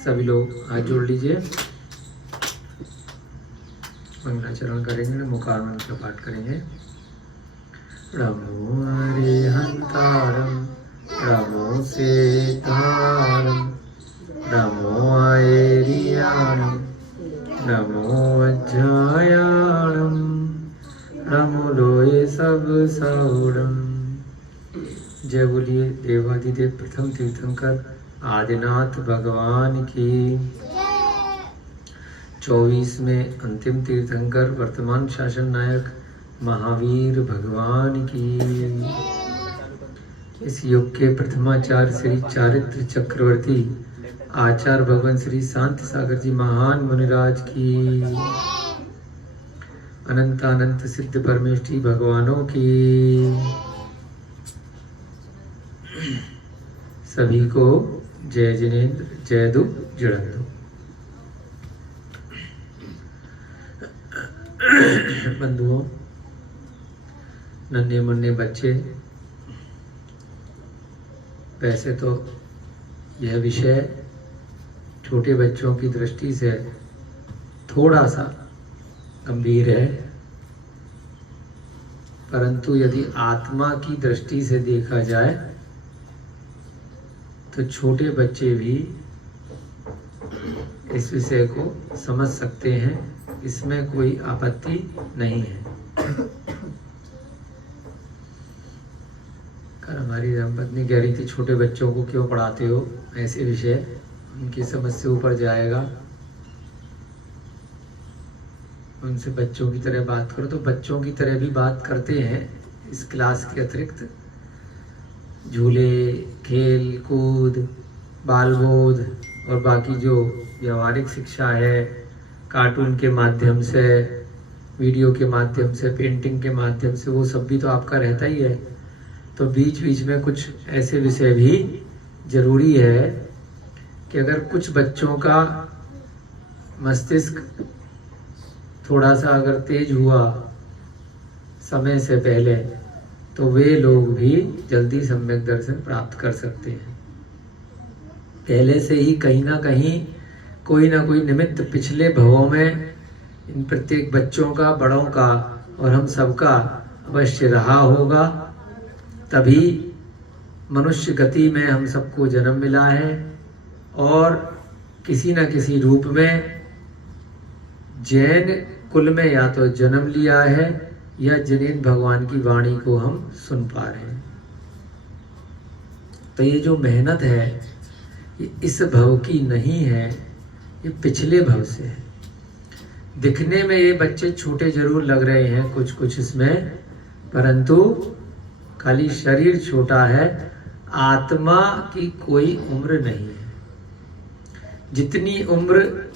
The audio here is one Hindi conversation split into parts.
सभी लोग हाथ जोड़ लीजिए, मंगलाचरण करेंगे, मुखार मंत्र पाठ करेंगे। नमो अरिहंतारम नमो सेतारम नमो आयरियाणम नमो अज्जायाणम नमो लोये सब सौड़म। जय बोलिए देवादिदेव प्रथम तीर्थंकर आदिनाथ भगवान की। 24वें अंतिम तीर्थंकर वर्तमान शासन नायक महावीर भगवान की। इस युग के प्रथमाचार्य श्री चारित्र चक्रवर्ती आचार्य भगवान श्री शांति सागर जी महान मुनिराज की। अनंत अनंत सिद्ध परमेष्ठी भगवानों की। सभी को जय जिनेन्द्र, जय दु जड़ंदु। बंधुओं, नन्हे मुन्ने बच्चे, वैसे तो यह विषय छोटे बच्चों की दृष्टि से थोड़ा सा गंभीर है, परंतु यदि आत्मा की दृष्टि से देखा जाए तो छोटे बच्चे भी इस विषय को समझ सकते हैं, इसमें कोई आपत्ति नहीं है। कल हमारी धर्मपत्नी कह रही थी, छोटे बच्चों को क्यों पढ़ाते हो ऐसे विषय, उनकी समझ से ऊपर जाएगा, उनसे बच्चों की तरह बात करो। तो बच्चों की तरह भी बात करते हैं, इस क्लास के अतिरिक्त झूले, खेल कूद, बालबोध और बाकी जो व्यवहारिक शिक्षा है, कार्टून के माध्यम से, वीडियो के माध्यम से, पेंटिंग के माध्यम से, वो सब भी तो आपका रहता ही है। तो बीच बीच में कुछ ऐसे विषय भी जरूरी है कि अगर कुछ बच्चों का मस्तिष्क थोड़ा सा अगर तेज हुआ समय से पहले, तो वे लोग भी जल्दी सम्यक दर्शन प्राप्त कर सकते हैं। पहले से ही कहीं ना कोई निमित्त पिछले भवों में इन प्रत्येक बच्चों का, बड़ों का और हम सबका अवश्य रहा होगा, तभी मनुष्य गति में हम सबको जन्म मिला है और किसी न किसी रूप में जैन कुल में या तो जन्म लिया है या जिनेन्द्र भगवान की वाणी को हम सुन पा रहे हैं। तो ये जो मेहनत है ये इस भव की नहीं है, ये पिछले भव से है। दिखने में ये बच्चे छोटे जरूर लग रहे हैं कुछ कुछ इसमें, परंतु खाली शरीर छोटा है, आत्मा की कोई उम्र नहीं है। जितनी उम्र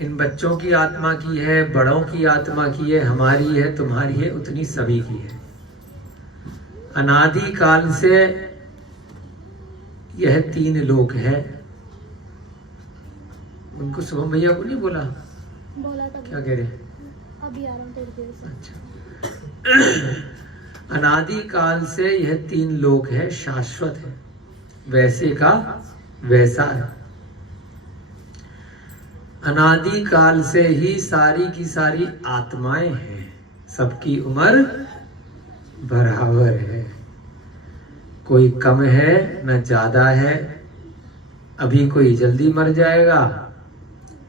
इन बच्चों की आत्मा की है, बड़ों की आत्मा की है, हमारी है, तुम्हारी है, उतनी सभी की है। अनादि काल से यह 3 लोक है। उनको शुभम भैया को नहीं बोला था, क्या कह रहे हैं? अभी आ रहा हूं थोड़ी देर से। अच्छा, अनादि काल से यह 3 लोक है, शाश्वत है, वैसे का वैसा है। अनादि काल से ही सारी की सारी आत्माएं हैं, सबकी उम्र बराबर है, कोई कम है न ज्यादा है। अभी कोई जल्दी मर जाएगा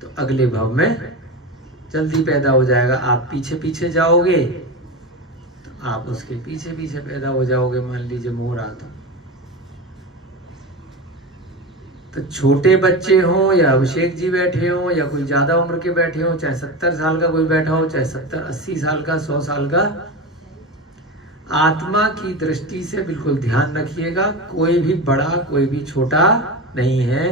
तो अगले भव में जल्दी पैदा हो जाएगा। आप पीछे पीछे जाओगे तो आप उसके पीछे पीछे पैदा हो जाओगे। मान लीजिए मोर आता, तो छोटे बच्चे हों या अभिषेक जी बैठे हों या कोई ज्यादा उम्र के बैठे हों, चाहे 70 साल का कोई बैठा हो, चाहे 70-80 साल का, 100 साल का, आत्मा की दृष्टि से बिल्कुल ध्यान रखिएगा, कोई भी बड़ा कोई भी छोटा नहीं है।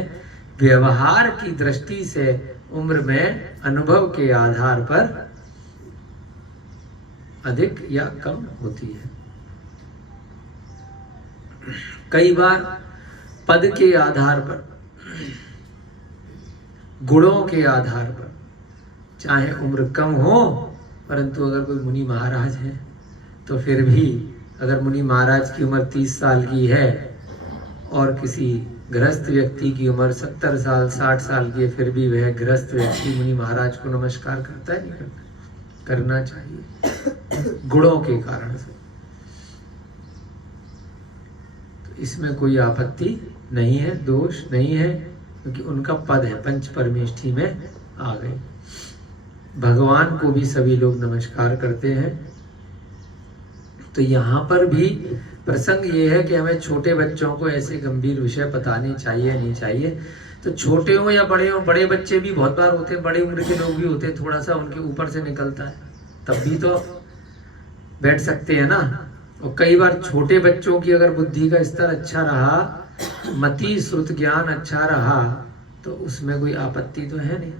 व्यवहार की दृष्टि से उम्र में अनुभव के आधार पर अधिक या कम होती है। कई बार पद के आधार पर, गुणों के आधार पर, चाहे उम्र कम हो, परंतु अगर कोई मुनि महाराज है तो फिर भी अगर मुनि महाराज की उम्र 30 साल की है और किसी गृहस्थ व्यक्ति की उम्र 70 साल 60 साल की है, फिर भी वह गृहस्थ व्यक्ति मुनि महाराज को नमस्कार करता है? नहीं करता? करना चाहिए गुणों के कारण से। तो इसमें कोई आपत्ति नहीं है, दोष नहीं है, क्योंकि उनका पद है, पंच परमेष्ठी में आ गए। भगवान को भी सभी लोग नमस्कार करते हैं। तो यहाँ पर भी प्रसंग ये है कि हमें छोटे बच्चों को ऐसे गंभीर विषय बताने चाहिए नहीं चाहिए। तो छोटे हो या बड़े हो, बड़े बच्चे भी बहुत बार होते हैं, बड़े उम्र के लोग भी होते हैं, थोड़ा सा उनके ऊपर से निकलता है, तब भी तो बैठ सकते हैं ना। और कई बार छोटे बच्चों की अगर बुद्धि का स्तर अच्छा रहा, मति श्रुत ज्ञान अच्छा रहा, तो उसमें कोई आपत्ति तो है नहीं।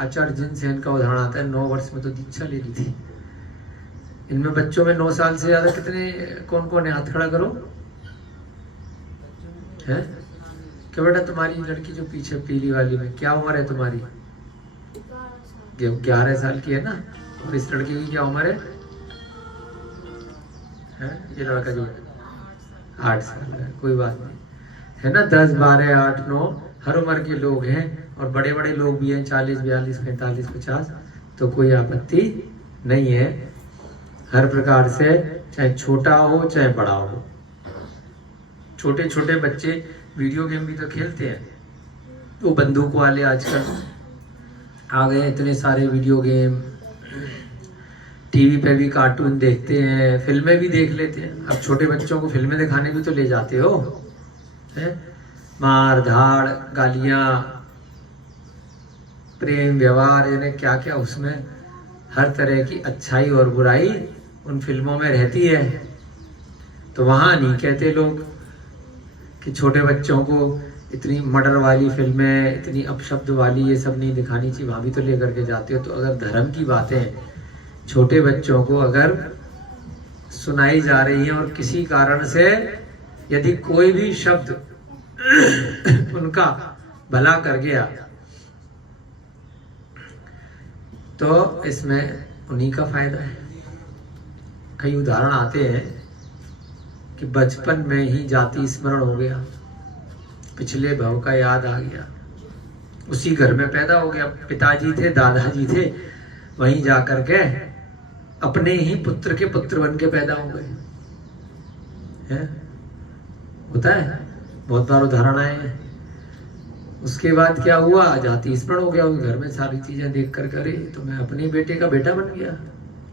आचार्य जिनसेन का उदाहरण आता है, 9 वर्ष में तो दीक्षा ले ली थी। इनमें बच्चों में 9 साल से ज्यादा कितने, कौन कौन है? हाथ खड़ा करो। है क्या बेटा? तुम्हारी लड़की जो पीछे पीली वाली में क्या उम्र है तुम्हारी? 11 साल की है ना। और इस लड़की की क्या उम्र है? ये लड़का जो 8 साल है, कोई बात नहीं है ना। 10, 12, 8, 9 हर उम्र के लोग हैं, और बड़े बड़े लोग भी हैं, 40, 42, 45, 50। तो कोई आपत्ति नहीं है। हर प्रकार से, चाहे छोटा हो चाहे बड़ा हो। छोटे छोटे बच्चे वीडियो गेम भी तो खेलते हैं, वो बंदूक वाले आजकल आ गए, इतने सारे वीडियो गेम। टीवी पे भी कार्टून देखते हैं, फिल्में भी देख लेते हैं। अब छोटे बच्चों को फिल्में दिखाने भी तो ले जाते हो, है? मार धाड़, गालियां, प्रेम व्यवहार, यानी क्या क्या उसमें हर तरह की अच्छाई और बुराई उन फिल्मों में रहती है। तो वहां नहीं कहते लोग कि छोटे बच्चों को इतनी मर्डर वाली फिल्में, इतनी अपशब्द वाली ये सब नहीं दिखानी चाहिए, वहां भी तो लेकर के जाते हो। तो अगर धर्म की बातें छोटे बच्चों को अगर सुनाई जा रही हैं, और किसी कारण से यदि कोई भी शब्द उनका भला कर गया, तो इसमें उन्हीं का फायदा है। कई उदाहरण आते हैं कि बचपन में ही जाति स्मरण हो गया, पिछले भव का याद आ गया, उसी घर में पैदा हो गया। पिताजी थे, दादाजी थे, वहीं जाकर के अपने ही पुत्र के पुत्र बन के पैदा हो गए हैं। होता है, बहुत बार उदाहरण आए हैं। उसके बाद क्या हुआ? जाति स्मरण हो गया, उस घर में सारी चीजें देख कर करे, तो मैं अपने बेटे का बेटा बन गया।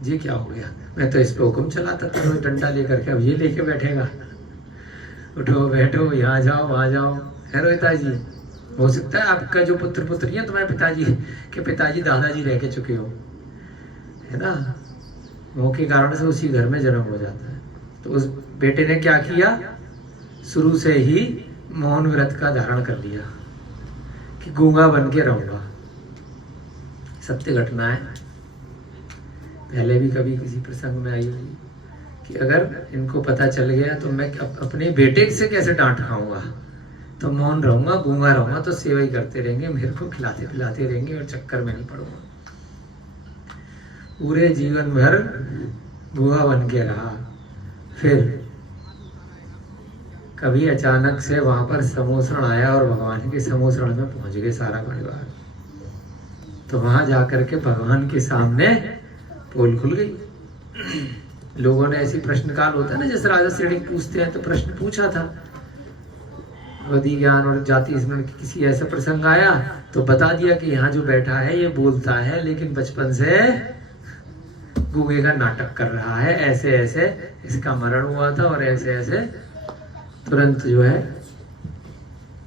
जी क्या हो गया? मैं तो इस पे हुक्म चलाता था, डंडा लेकर के, अब ये लेके बैठेगा, उठो बैठो, यहाँ जाओ वहां जाओ। है रोहिता जी, हो सकता है आपका जो पुत्र पुत्री है तुम्हारे पिताजी के पिताजी दादाजी रह के चुके हो, है ना। वो के कारण से उसी घर में जन्म हो जाता है। तो उस बेटे ने क्या किया? शुरू से ही मौन व्रत का धारण कर लिया कि गूंगा बन के रहूंगा। सत्य घटना है, पहले भी कभी किसी प्रसंग में आई होगी कि अगर इनको पता चल गया तो मैं अपने बेटे से कैसे डांट खाऊंगा, तो मौन रहूंगा, गूंगा रहूंगा, तो सेवा ही करते रहेंगे, मेरे को खिलाते पिलाते रहेंगे और चक्कर में नहीं पड़ूंगा। पूरे जीवन भर गूंगा बन के रहा। फिर कभी अचानक से वहां पर समोसरण आया और भगवान के समोसरण में पहुंच गए सारा परिवार। तो वहां जाकर के भगवान के सामने पोल खुल गई। लोगों ने ऐसी प्रश्न काल होता है ना, जैसे राजा श्रेणी पूछते हैं, तो प्रश्न पूछा था। वधी ज्ञान और जाति स्मरण किसी ऐसा प्रसंग आया तो बता दिया कि यहाँ जो बैठा है ये बोलता है, लेकिन बचपन से गूंगे का नाटक कर रहा है, ऐसे ऐसे इसका मरण हुआ था और ऐसे ऐसे। तुरंत जो है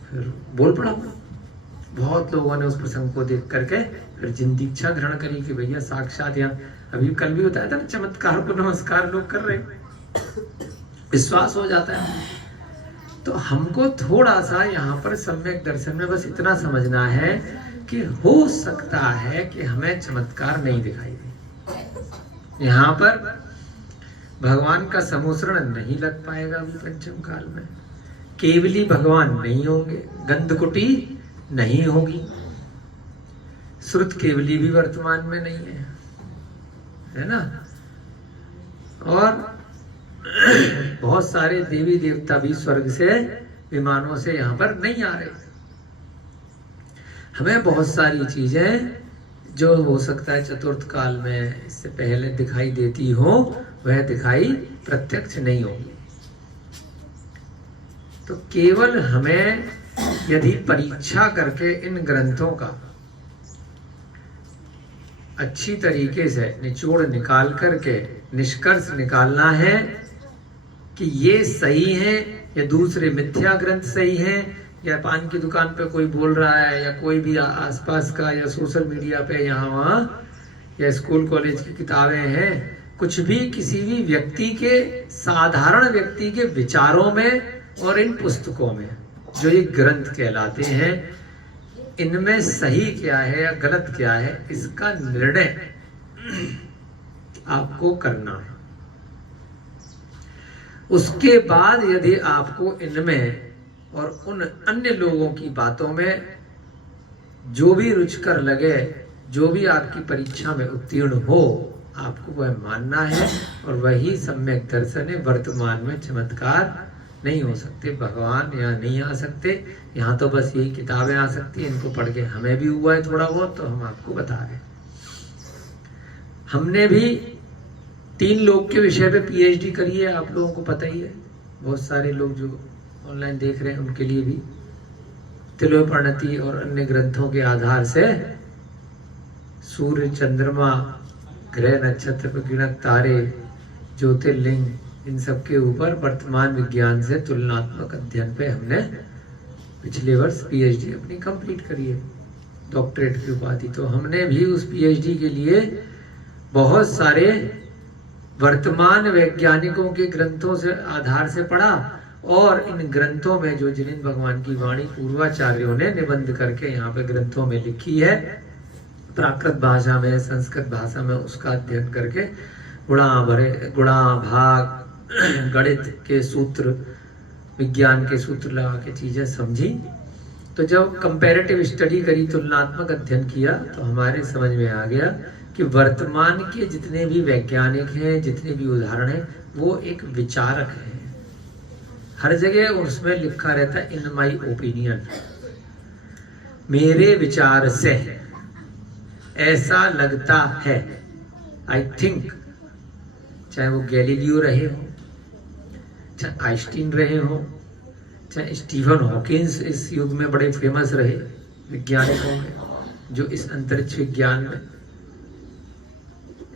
फिर बोल पड़ा। बहुत लोगों ने उस प्रसंग को देख करके फिर जिन दीक्षा ग्रहण करी कि भैया साक्षात, यहाँ अभी कल भी बताया था ना, चमत्कार को नमस्कार लोग कर रहे, विश्वास हो जाता है। तो हमको थोड़ा सा यहाँ पर सम्यक दर्शन में बस इतना समझना है कि हो सकता है कि हमें चमत्कार नहीं दिखाई दे। यहाँ पर भगवान का समोसरण नहीं लग पाएगा अभी पंचम काल में, केवली भगवान नहीं होंगे, गंधकुटी नहीं होगी, श्रुत केवली भी वर्तमान में नहीं है ना। और बहुत सारे देवी देवता भी स्वर्ग से विमानों से यहाँ पर नहीं आ रहे। हमें बहुत सारी चीजें जो हो सकता है चतुर्थ काल में इससे पहले दिखाई देती हो, वह दिखाई प्रत्यक्ष नहीं होगी। तो केवल हमें यदि परीक्षा करके इन ग्रंथों का अच्छी तरीके से निचोड़ निकाल करके निष्कर्ष निकालना है कि ये सही है या दूसरे मिथ्या ग्रंथ सही हैं, या पान की दुकान पे कोई बोल रहा है या कोई भी आसपास का या सोशल मीडिया पे यहाँ वहाँ या स्कूल कॉलेज की किताबें हैं, कुछ भी किसी भी व्यक्ति के, साधारण व्यक्ति के विचारों में और इन पुस्तकों में जो ये ग्रंथ कहलाते हैं, इनमें सही क्या है या गलत क्या है, इसका निर्णय आपको करना है। उसके बाद यदि आपको इनमें और उन अन्य लोगों की बातों में जो भी रुचिकर लगे, जो भी आपकी परीक्षा में उत्तीर्ण हो, आपको वह मानना है और वही सम्यक दर्शन है। वर्तमान में चमत्कार नहीं हो सकते, भगवान यहाँ नहीं आ सकते, यहाँ तो बस यही किताबें आ सकती हैं। इनको पढ़ के हमें भी हुआ है थोड़ा बहुत, तो हम आपको बता रहे हैं। हमने भी 3 लोग के विषय पे PhD करी है, आप लोगों को पता ही है। बहुत सारे लोग जो ऑनलाइन देख रहे हैं उनके लिए भी तिलोपरणति और अन्य ग्रंथों के आधार से सूर्य, चंद्रमा, ग्रह, नक्षत्र पर गिनत तारे, ज्योतिर्लिंग, इन सब के ऊपर वर्तमान विज्ञान से तुलनात्मक अध्ययन पे हमने पिछले वर्ष PhD अपनी कंप्लीट करी है, डॉक्टरेट की उपाधि। तो हमने भी उस PhD के लिए बहुत सारे वर्तमान वैज्ञानिकों के ग्रंथों से आधार से पढ़ा, और इन ग्रंथों में जो जिनेन्द्र भगवान की वाणी पूर्वाचार्यों ने निबंध करके यहाँ पे ग्रंथों में लिखी है, प्राकृत भाषा में, संस्कृत भाषा में, उसका अध्ययन करके गुणा भाग, गणित के सूत्र, विज्ञान के सूत्र लगा के चीजें समझी। तो जब कंपैरेटिव स्टडी करी, तुलनात्मक अध्ययन किया, तो हमारे समझ में आ गया कि वर्तमान के जितने भी वैज्ञानिक हैं, जितने भी उदाहरण हैं, वो एक विचारक हैं। हर जगह उसमें लिखा रहता है इन माई ओपिनियन, मेरे विचार से ऐसा लगता है, आई थिंक। चाहे वो गैलीलियो रहे हो, चाहे आइंस्टीन रहे हो, चाहे स्टीफन हॉकिंस इस युग में बड़े फेमस रहे वैज्ञानिकों में, जो इस अंतरिक्ष विज्ञान में,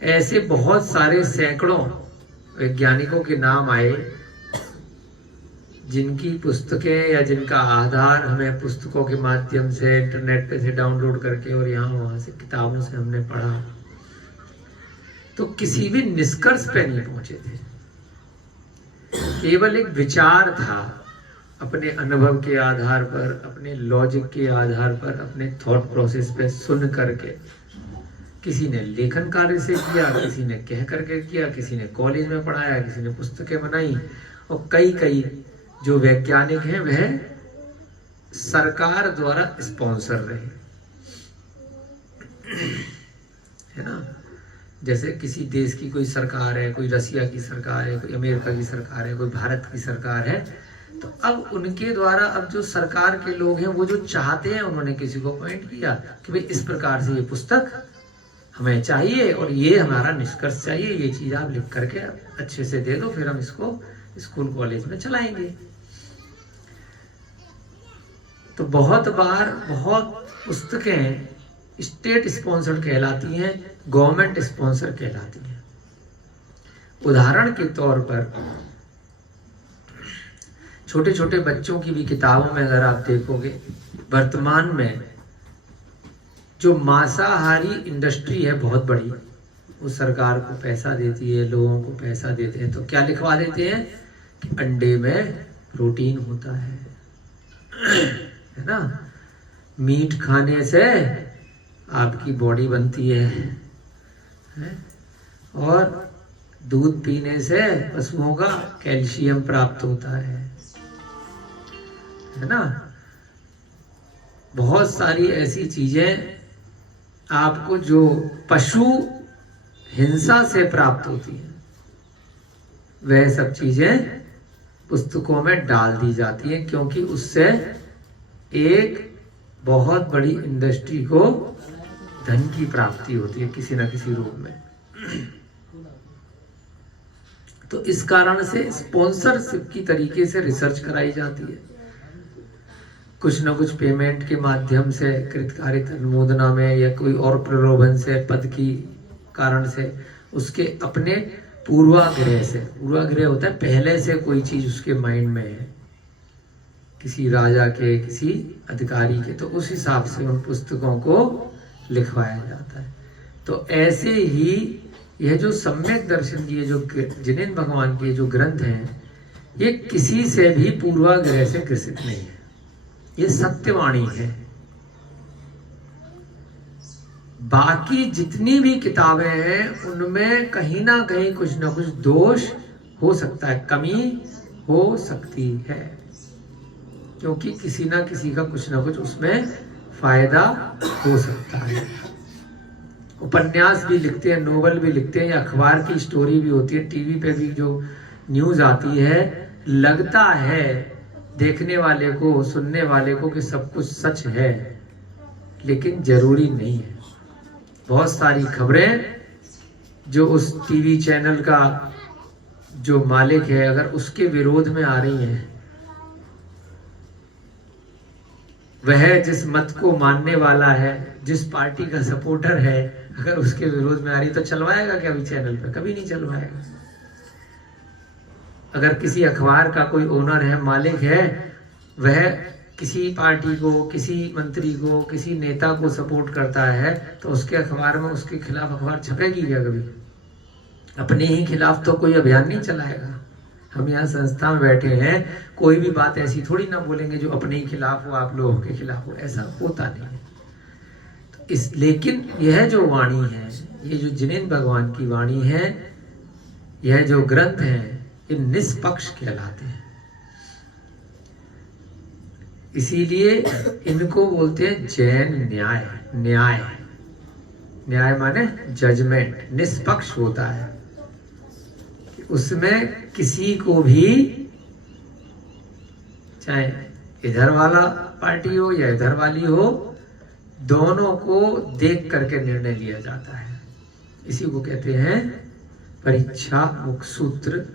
ऐसे बहुत सारे सैकड़ों वैज्ञानिकों के नाम आए जिनकी पुस्तकें या जिनका आधार हमें पुस्तकों के माध्यम से, इंटरनेट पे से डाउनलोड करके और यहाँ वहाँ से किताबों से हमने पढ़ा, तो किसी भी निष्कर्ष पे नहीं पहुंचे थे। केवल एक विचार था, अपने अनुभव के आधार पर, अपने लॉजिक के आधार पर, अपने थॉट प्रोसेस पे सुन करके, किसी ने लेखन कार्य से किया, किसी ने कह करके किया, किसी ने कॉलेज में पढ़ाया, किसी ने पुस्तकें बनाई, और कई जो वैज्ञानिक हैं वह सरकार द्वारा स्पॉन्सर रहे, है ना। जैसे किसी देश की कोई सरकार है, कोई रसिया की सरकार है, कोई अमेरिका की सरकार है, कोई भारत की सरकार है, तो अब उनके द्वारा अब जो सरकार के लोग हैं वो जो चाहते हैं, उन्होंने किसी को अपॉइंट किया कि भाई इस प्रकार से ये पुस्तक हमें चाहिए और ये हमारा निष्कर्ष चाहिए, ये चीज आप लिख करके अच्छे से दे दो, फिर हम इसको स्कूल कॉलेज में चलाएंगे। तो बहुत बार बहुत पुस्तकें स्टेट स्पॉन्सर्ड कहलाती हैं, गवर्नमेंट स्पॉन्सर कहलाती हैं। उदाहरण के तौर पर छोटे छोटे बच्चों की भी किताबों में अगर आप देखोगे, वर्तमान में जो मांसाहारी इंडस्ट्री है बहुत बड़ी, वो सरकार को पैसा देती है, लोगों को पैसा देते हैं, तो क्या लिखवा देते हैं कि अंडे में प्रोटीन होता है ना, मीट खाने से आपकी बॉडी बनती है, और दूध पीने से पशुओं का कैल्शियम प्राप्त होता है ना। बहुत सारी ऐसी चीजें आपको जो पशु हिंसा से प्राप्त होती है, वह सब चीजें पुस्तकों में डाल दी जाती हैं, क्योंकि उससे एक बहुत बड़ी इंडस्ट्री को धन की प्राप्ति होती है किसी न किसी रूप में। तो इस कारण से स्पॉन्सरशिप की तरीके से रिसर्च कराई जाती है, कुछ न कुछ पेमेंट के माध्यम से, कृतकार्यत अनुमोदना में या कोई और प्रलोभन से, पद की कारण से, उसके अपने पूर्वाग्रह से। पूर्वाग्रह होता है पहले से कोई चीज उसके माइंड में है, किसी राजा के, किसी अधिकारी के, तो उस हिसाब से उन पुस्तकों को लिखवाया जाता है। तो ऐसे ही यह जो सम्यक दर्शन की, जो जिनेन्द्र भगवान के जो ग्रंथ हैं, ये किसी से भी पूर्वाग्रह से ग्रसित नहीं है, ये सत्यवाणी है। बाकी जितनी भी किताबें हैं उनमें कहीं ना कहीं कुछ ना कुछ दोष हो सकता है, कमी हो सकती है, क्योंकि किसी ना किसी का कुछ ना कुछ उसमें फायदा हो सकता है। उपन्यास भी लिखते हैं, नोवेल भी लिखते हैं, या अखबार की स्टोरी भी होती है, टीवी पे भी जो न्यूज़ आती है, लगता है देखने वाले को, सुनने वाले को कि सब कुछ सच है, लेकिन जरूरी नहीं है। बहुत सारी खबरें जो उस टीवी चैनल का जो मालिक है, अगर उसके विरोध में आ रही हैं, वह जिस मत को मानने वाला है, जिस पार्टी का सपोर्टर है, अगर उसके विरोध में आ रही तो चलवाएगा क्या अभी चैनल पर? कभी नहीं चलवाएगा। अगर किसी अखबार का कोई ओनर है, मालिक है, वह किसी पार्टी को, किसी मंत्री को, किसी नेता को सपोर्ट करता है, तो उसके अखबार में उसके खिलाफ अखबार छपेगी क्या कभी? अपने ही खिलाफ तो कोई अभियान नहीं चलाएगा। हम यहाँ संस्था में बैठे हैं, कोई भी बात ऐसी थोड़ी ना बोलेंगे जो अपने ही खिलाफ हो, आप लोगों के खिलाफ हो, ऐसा होता नहीं है। तो लेकिन यह जो वाणी है, ये जो जिनेन्द्र भगवान की वाणी है, यह जो ग्रंथ है, ये निष्पक्ष कहलाते हैं। इसीलिए इनको बोलते हैं जैन न्याय। न्याय, न्याय माने जजमेंट, निष्पक्ष होता है, उसमें किसी को भी, चाहे इधर वाला पार्टी हो या इधर वाली हो, दोनों को देख करके निर्णय लिया जाता है। इसी को कहते हैं परीक्षा मुख सूत्र।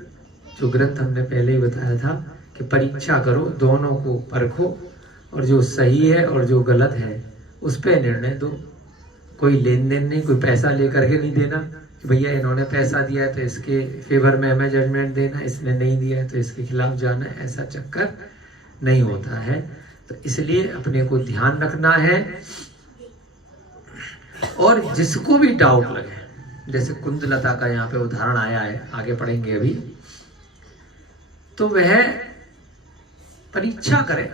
जो ग्रंथ हमने पहले ही बताया था कि परीक्षा करो, दोनों को परखो, और जो सही है और जो गलत है उस पर निर्णय दो। कोई लेन देन नहीं, कोई पैसा लेकर के नहीं देना कि भैया इन्होंने पैसा दिया है तो इसके फेवर में हमें जजमेंट देना, इसने नहीं दिया है तो इसके खिलाफ जाना है, ऐसा चक्कर नहीं होता है। तो इसलिए अपने को ध्यान रखना है। और जिसको भी डाउट लगे, जैसे कुंदलता का यहाँ पे उदाहरण आया है, आगे पढ़ेंगे अभी, तो वह परीक्षा करे।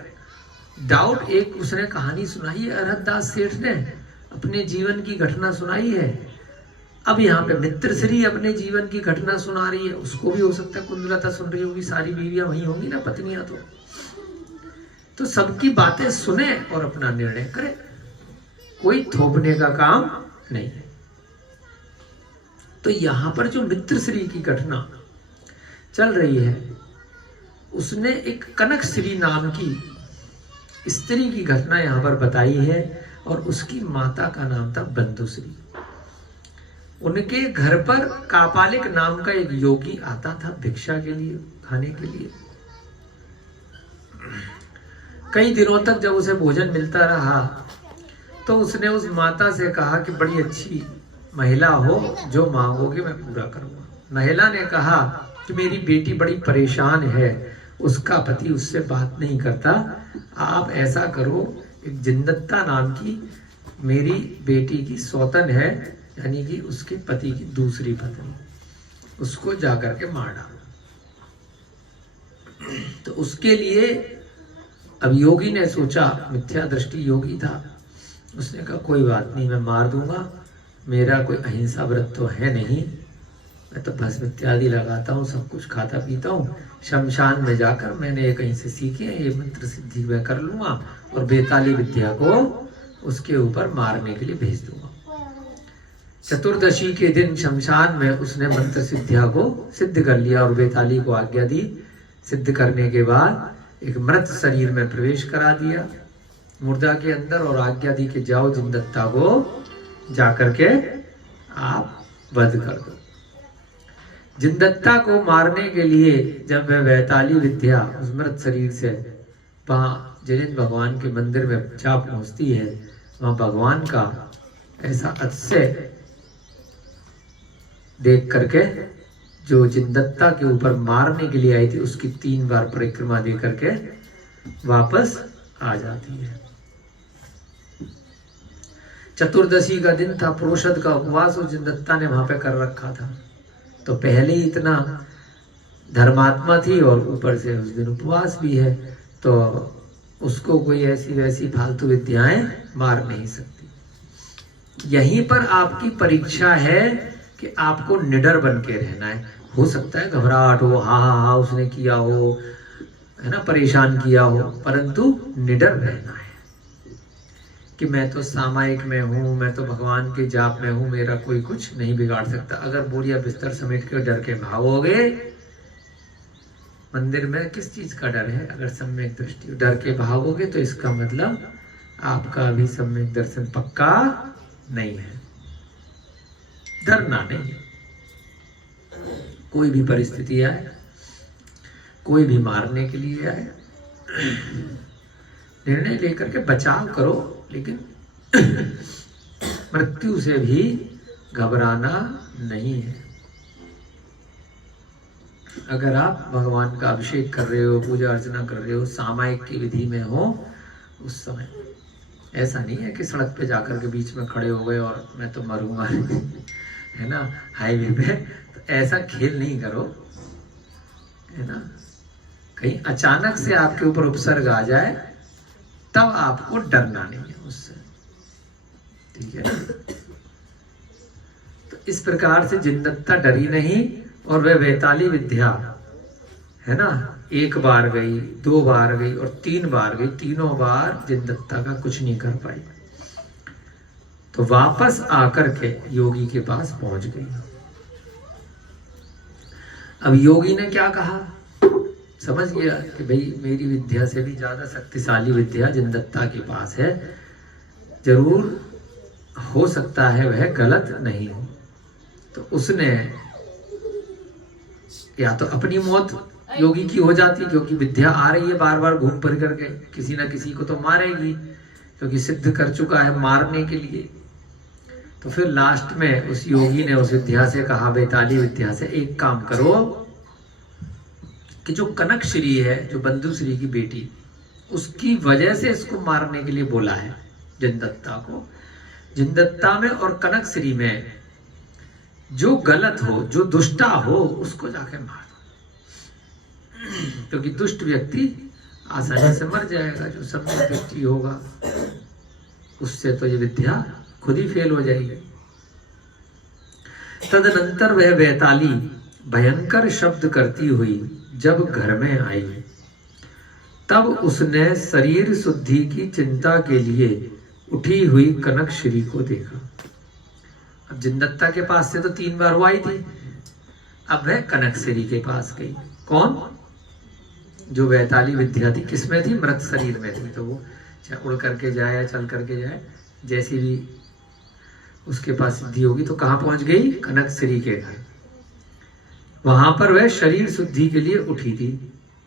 डाउट, एक उसने कहानी सुनाई है, अरहतदास सेठ ने अपने जीवन की घटना सुनाई है। अब यहाँ पे मित्रश्री अपने जीवन की घटना सुना रही है, उसको भी हो सकता है कुंदलता सुन रही होगी, सारी बीवियां वही होंगी ना, पत्नियां। तो सबकी बातें सुने और अपना निर्णय करे, कोई थोपने का काम नहीं है। तो यहाँ पर जो मित्रश्री की घटना चल रही है, उसने एक कनकश्री नाम की स्त्री की घटना यहाँ पर बताई है, और उसकी माता का नाम था बंधुश्री। उनके घर पर कापालिक नाम का एक योगी आता था भिक्षा के लिए, खाने के लिए। कई दिनों तक जब उसे भोजन मिलता रहा, तो उसने उस माता से कहा कि बड़ी अच्छी महिला हो, जो मांगोगे मैं पूरा करूंगा। महिला ने कहा कि मेरी बेटी बड़ी परेशान है, उसका पति उससे बात नहीं करता, आप ऐसा करो, एक जिंदत्ता नाम की मेरी बेटी की सौतन है, यानी कि उसके पति की दूसरी पत्नी, उसको जाकर के मार डालो। तो उसके लिए अब योगी ने सोचा, मिथ्या दृष्टि योगी था, उसने कहा कोई बात नहीं, मैं मार दूंगा, मेरा कोई अहिंसा व्रत तो है नहीं, मैं तो भस्म इत्यादि लगाता हूँ, सब कुछ खाता पीता हूँ, शमशान में जाकर मैंने कहीं से सीखे ये मंत्र सिद्धि मैं कर लूंगा, और बेताली विद्या को उसके ऊपर मारने के लिए भेज दूंगा। चतुर्दशी के दिन शमशान में उसने मंत्र सिद्धिया को सिद्ध कर लिया और बेताली को आज्ञा दी सिद्ध करने के बाद एक मृत शरीर में प्रवेश करा दिया मुर्दा के अंदर, और आज्ञा दी कि जाओ जिनदत्ता को जाकर के आप वध कर दो। जिनदत्ता को मारने के लिए जब वह वैताली विद्या उस मृत शरीर से वहां जिनेंद्र भगवान के मंदिर में जा पहुंचती है, वहां भगवान का ऐसा अतिशय देख करके जो जिनदत्ता के ऊपर मारने के लिए आई थी उसकी 3 बार परिक्रमा दे करके वापस आ जाती है। चतुर्दशी का दिन था, प्रोषद का उपवास उस जिनदत्ता ने वहां पे कर रखा था। तो पहले ही इतना धर्मात्मा थी और ऊपर से उस दिन उपवास भी है, तो उसको कोई ऐसी वैसी फालतू विद्याएं मार नहीं सकती। यहीं पर आपकी परीक्षा है कि आपको निडर बन के रहना है। हो सकता है घबराहट हो, हा उसने किया हो, है ना, परेशान किया हो, परंतु निडर रहना है कि मैं तो सामायिक में हूँ, मैं तो भगवान के जाप में हूँ, मेरा कोई कुछ नहीं बिगाड़ सकता। अगर बोरिया बिस्तर समेट के डर के भागोगे, मंदिर में किस चीज का डर है? अगर सम्यक दृष्टि डर के भागोगे तो इसका मतलब आपका अभी सम्यक दर्शन पक्का नहीं है। डरना नहीं है। कोई भी परिस्थिति आए, कोई भी मारने के लिए आए, निर्णय लेकर के बचाव करो, लेकिन मृत्यु से भी घबराना नहीं है। अगर आप भगवान का अभिषेक कर रहे हो, पूजा अर्चना कर रहे हो, सामायिक की विधि में हो, उस समय ऐसा नहीं है कि सड़क पे जाकर के बीच में खड़े हो गए और मैं तो मरूंगा है ना, हाईवे पे, तो ऐसा खेल नहीं करो, है ना। कहीं अचानक से आपके ऊपर उपसर्ग आ जाए तब आपको डरना नहीं है उससे, ठीक है ना। तो इस प्रकार से जिनदत्ता डरी नहीं, और वह वैताली विद्या, है ना, 1 बार गई, 2 बार गई और 3 बार गई, तीनों बार जिनदत्ता का कुछ नहीं कर पाई। तो वापस आकर के योगी के पास पहुंच गई। अब योगी ने क्या कहा, समझ गया कि भाई मेरी विद्या से भी ज्यादा शक्तिशाली विद्या जिनदत्ता के पास है, जरूर हो सकता है वह गलत नहीं हो। तो उसने या तो अपनी मौत योगी की हो जाती, क्योंकि विद्या आ रही है बार बार घूम फिर करके, किसी ना किसी को तो मारेगी, क्योंकि सिद्ध कर चुका है मारने के लिए। तो फिर लास्ट में उस योगी ने उस विद्या से कहा, वैताली विद्या से, एक काम करो कि जो कनक श्री है, जो बंधु श्री की बेटी, उसकी वजह से इसको मारने के लिए बोला है जिनदत्ता को। जिनदत्ता में और कनक श्री में जो गलत हो, जो दुष्टा हो, उसको जाके मार दो, क्योंकि दुष्ट व्यक्ति आसानी से मर जाएगा। जो सम्यक दृष्टि होगा उससे तो ये विद्या खुद ही फेल हो जाएगी। तदनंतर वह वैताली भयंकर शब्द करती हुई जब घर में आई, तब उसने शरीर शुद्धि की चिंता के लिए उठी हुई कनक श्री को देखा। अब जिनदत्ता के पास से तो 3 बार वो आई थी, अब वह कनक श्री के पास गई। कौन? जो वैताली विद्या थी, किसमें थी? मृत शरीर में थी। तो वो चाहे उड़ करके जाए या चल करके जाए, जैसी भी उसके पास सिद्धि होगी, तो कहाँ पहुंच गई? कनक श्री के घर। वहां पर वह शरीर शुद्धि के लिए उठी थी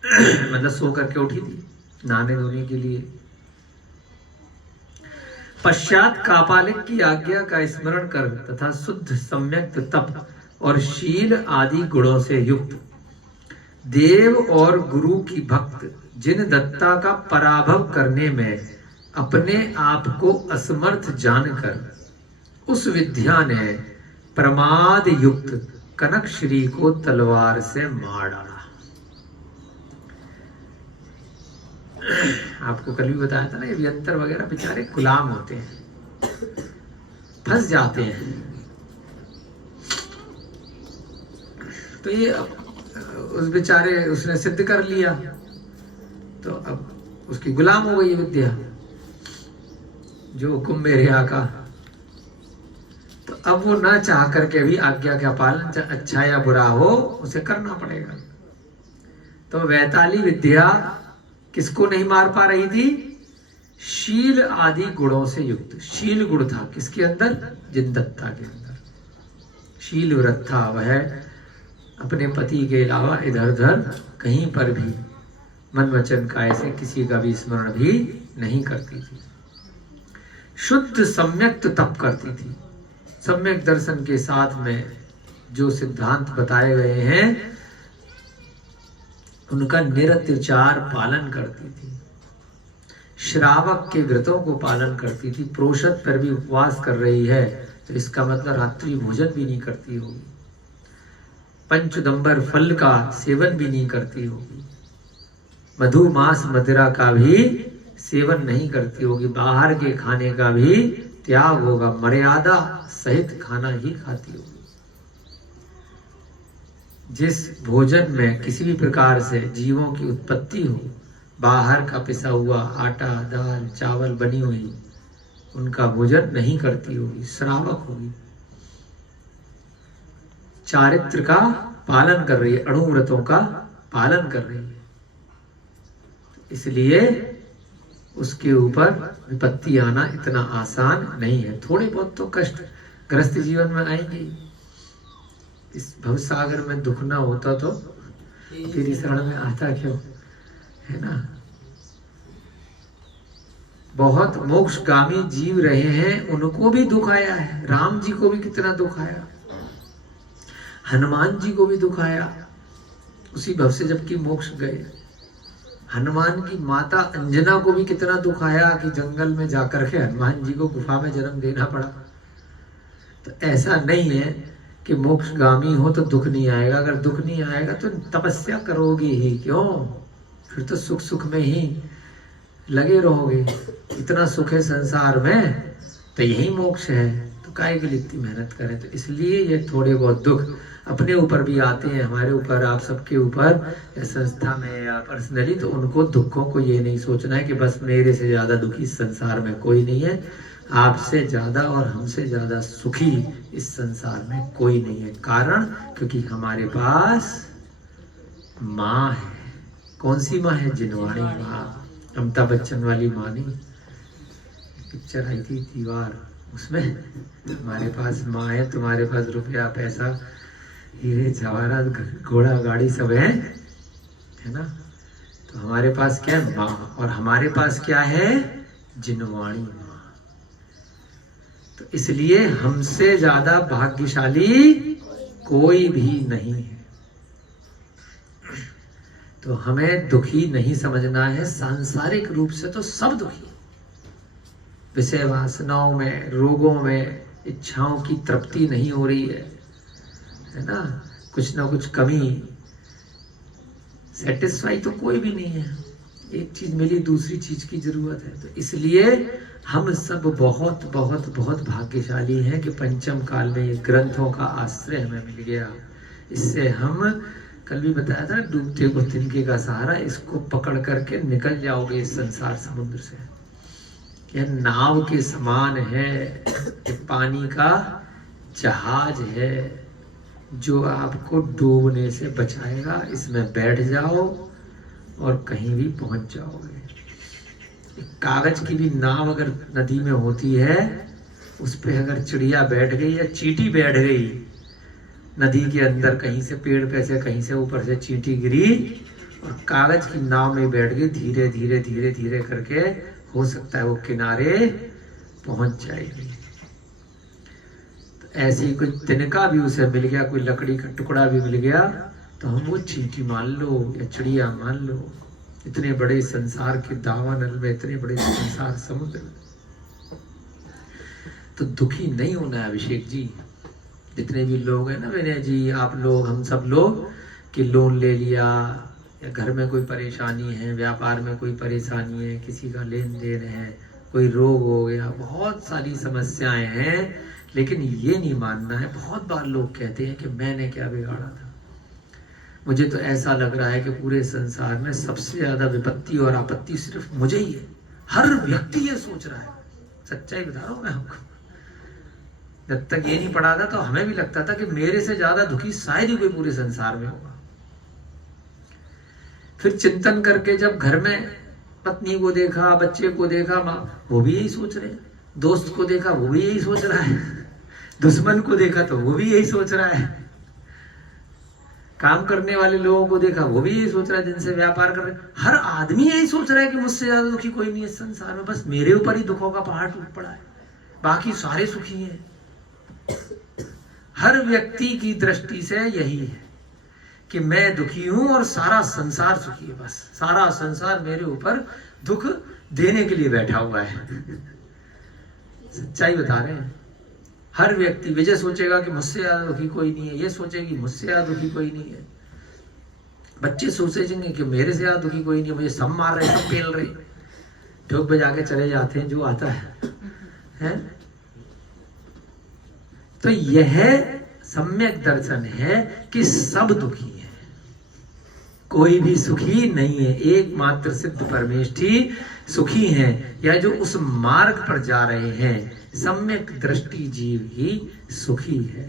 मतलब सो करके उठी थी नहाने धोने के लिए। पश्चात कापालिक की आज्ञा का स्मरण कर तथा शुद्ध सम्यक तप और शील आदि गुणों से युक्त देव और गुरु की भक्त जिनदत्ता का पराभव करने में अपने आप को असमर्थ जानकर उस विद्या ने प्रमाद युक्त कनक श्री को तलवार से मार डाला। आपको कल भी बताया था ना, ये व्यंतर वगैरह बेचारे गुलाम होते हैं, फंस जाते हैं। तो ये उस बेचारे उसने सिद्ध कर लिया, तो अब उसकी गुलाम हो गई विद्या, जो हुक्म मेरे आका। तो अब वो ना चाह करके भी आज्ञा का पालन, अच्छा या बुरा हो, उसे करना पड़ेगा। तो वैताली विद्या किसको नहीं मार पा रही थी? शील आदि गुणों से युक्त। शील गुण था किसके अंदर? जिनदत्ता के अंदर शील व्रत था। वह अपने पति के अलावा इधर उधर कहीं पर भी मन वचन काय से किसी का भी स्मरण भी नहीं करती थी। शुद्ध सम्यक तप करती थी। सम्यक दर्शन के साथ में जो सिद्धांत बताए गए हैं उनका निरतिचार पालन करती थी। श्रावक के व्रतों को पालन करती थी। प्रोषद पर भी उपवास कर रही है तो इसका मतलब रात्रि भोजन भी नहीं करती होगी। पंचदंबर फल का सेवन भी नहीं करती होगी। मधु मांस मदिरा का भी सेवन नहीं करती होगी। बाहर के खाने का भी त्याग होगा। मर्यादा सहित खाना ही खाती होगी। जिस भोजन में किसी भी प्रकार से जीवों की उत्पत्ति हो, बाहर का पिसा हुआ आटा दाल चावल बनी हुई, उनका भोजन नहीं करती होगी। श्रावक होगी। चारित्र का पालन कर रही है। अणुव्रतों का पालन कर रही है। इसलिए उसके ऊपर विपत्ति आना इतना आसान नहीं है। थोड़े बहुत तो कष्ट ग्रस्त जीवन में आएंगे। इस भवसागर में दुख ना होता तो फिर इस रण में आता क्यों, है ना। बहुत मोक्षगामी जीव रहे हैं, उनको भी दुख आया है। राम जी को भी कितना दुख आया, हनुमान जी को भी दुख आया उसी भव से जबकि मोक्ष गए। हनुमान की माता अंजना को भी कितना दुख आया कि जंगल में जाकर के हनुमान जी को गुफा में जन्म देना पड़ा। तो ऐसा नहीं है कि मोक्षगामी हो तो दुख नहीं आएगा। अगर दुख नहीं आएगा तो तपस्या करोगे ही क्यों, फिर तो सुख सुख में ही लगे रहोगे। इतना सुख है संसार में तो यही मोक्ष है, तो काहे के लिए इतनी मेहनत करें। तो इसलिए ये थोड़े बहुत दुख अपने ऊपर भी आते हैं, हमारे ऊपर, आप सबके ऊपर, या संस्था में या पर्सनली। तो उनको दुखों को ये नहीं सोचना है कि बस मेरे से ज्यादा दुखी इस संसार में कोई नहीं है। आपसे ज्यादा और हमसे ज्यादा सुखी इस संसार में कोई नहीं है। कारण क्योंकि हमारे पास माँ है। कौन सी माँ है? जिनवाणी माँ। अमिताभ बच्चन वाली माँ नहीं, पिक्चर आई थी दीवार, उसमें हमारे पास माँ है, तुम्हारे पास रुपया पैसा हीरे जवाहरात घोड़ा गाड़ी सब है ना। तो हमारे पास क्या है? माँ। और हमारे पास क्या है? जिनवाणी माँ। तो इसलिए हमसे ज्यादा भाग्यशाली कोई भी नहीं है। तो हमें दुखी नहीं समझना है। सांसारिक रूप से तो सब दुखी, विषय वासनाओं में, रोगों में, इच्छाओं की तृप्ति नहीं हो रही है ना। कुछ ना कुछ कमी, सेटिस्फाई तो कोई भी नहीं है। एक चीज मिली दूसरी चीज की जरूरत है। तो इसलिए हम सब बहुत बहुत बहुत भाग्यशाली हैं कि पंचम काल में ये ग्रंथों का आश्रय हमें मिल गया। इससे हम, कल भी बताया था, डूबते को तिनके का सहारा, इसको पकड़ करके निकल जाओगे इस संसार समुद्र से। यह नाव के समान है, ये पानी का जहाज है जो आपको डूबने से बचाएगा। इसमें बैठ जाओ और कहीं भी पहुंच जाओगे। कागज की भी नाव अगर नदी में होती है, उस पे अगर चिड़िया बैठ गई या चींटी बैठ गई नदी के अंदर, कहीं से पेड़ पे से, कहीं से ऊपर से चींटी गिरी और कागज की नाव में बैठ गई, धीरे धीरे धीरे धीरे करके हो सकता है वो किनारे पहुंच जाएगी। तो ऐसे ही कोई तिनका भी उसे मिल गया, कोई लकड़ी का टुकड़ा भी मिल गया, तो हम वो चींटी मान लो या चिड़िया मान लो। इतने बड़े संसार के दावानल में, इतने बड़े संसार समुद्र में तो दुखी नहीं होना है। अभिषेक जी, जितने भी लोग हैं ना, विनय जी, आप लोग, हम सब लोग, कि लोन ले लिया या घर में कोई परेशानी है, व्यापार में कोई परेशानी है, किसी का लेन देन है, कोई रोग हो गया, बहुत सारी समस्याएं हैं, लेकिन ये नहीं मानना है। बहुत बार लोग कहते हैं कि मैंने क्या बिगाड़ा था। मुझे तो ऐसा लग रहा है कि पूरे संसार में सबसे ज्यादा विपत्ति और आपत्ति सिर्फ मुझे ही है। हर व्यक्ति ये सोच रहा है। सच्चाई बता रहा हूं मैं आपको। जब तक ये नहीं पढ़ा था तो हमें भी लगता था कि मेरे से ज्यादा दुखी शायद ही कोई पूरे संसार में होगा। फिर चिंतन करके जब घर में पत्नी को देखा, बच्चे को देखा, माँ, वो भी यही सोच रहे हैं, दोस्त को देखा वो भी यही सोच रहा है, दुश्मन को देखा तो वो भी यही सोच रहा है, काम करने वाले लोगों को देखा वो भी यही सोच रहा है, जिनसे व्यापार कर रहे, हर आदमी यही सोच रहा है कि मुझसे ज्यादा दुखी कोई नहीं है संसार में, बस मेरे ऊपर ही दुखों का पहाड़ टूट पड़ा है, बाकी सारे सुखी हैं। हर व्यक्ति की दृष्टि से यही है कि मैं दुखी हूं और सारा संसार सुखी है, बस सारा संसार मेरे ऊपर दुख देने के लिए बैठा हुआ है। सच्चाई बता रहे हैं। हर व्यक्ति, विजय सोचेगा कि मुझसे ज्यादा दुखी कोई नहीं है, ये सोचेगी मुझसे ज्यादा दुखी कोई नहीं है, बच्चे सोचेंगे कि मेरे से ज्यादा दुखी कोई नहीं है, मुझे सब मार रहे, सब पेल रहे, ठोक बजा के चले जाते हैं जो आता है? तो यह सम्यक दर्शन है कि सब दुखी है, कोई भी सुखी नहीं है, एकमात्र सिद्ध परमेष्ठी सुखी हैं, या जो उस मार्ग पर जा रहे हैं, सम्यक दृष्टि जीव ही सुखी है।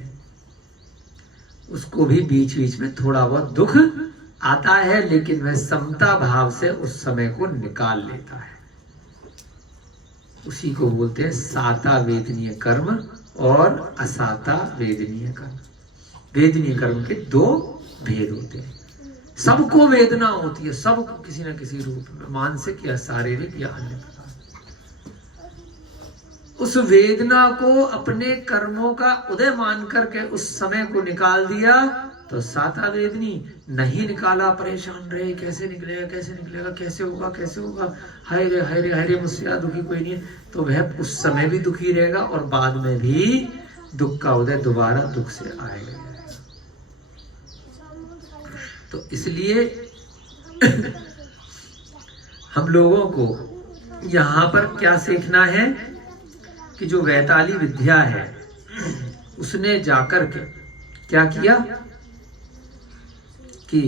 उसको भी बीच बीच में थोड़ा बहुत दुख आता है, लेकिन वह समता भाव से उस समय को निकाल लेता है। उसी को बोलते हैं साता वेदनीय कर्म और असाता वेदनीय कर्म। वेदनीय कर्म के दो भेद होते हैं। सबको वेदना होती है, सबको किसी न किसी रूप में, मानसिक या शारीरिक या अन्य प्रकार। उस वेदना को अपने कर्मों का उदय मान करके उस समय को निकाल दिया तो साता वेदनी, नहीं निकाला परेशान रहे, कैसे निकलेगा, कैसे निकलेगा, कैसे होगा, कैसे होगा, हाय रे हाय रे हाय रे, मुझसे ज्यादा दुखी कोई नहीं है, तो वह उस समय भी दुखी रहेगा और बाद में भी दुख का उदय दोबारा दुख से आएगा। तो इसलिए हम लोगों को यहाँ पर क्या सीखना है कि जो वैताली विद्या है उसने जाकर के क्या किया कि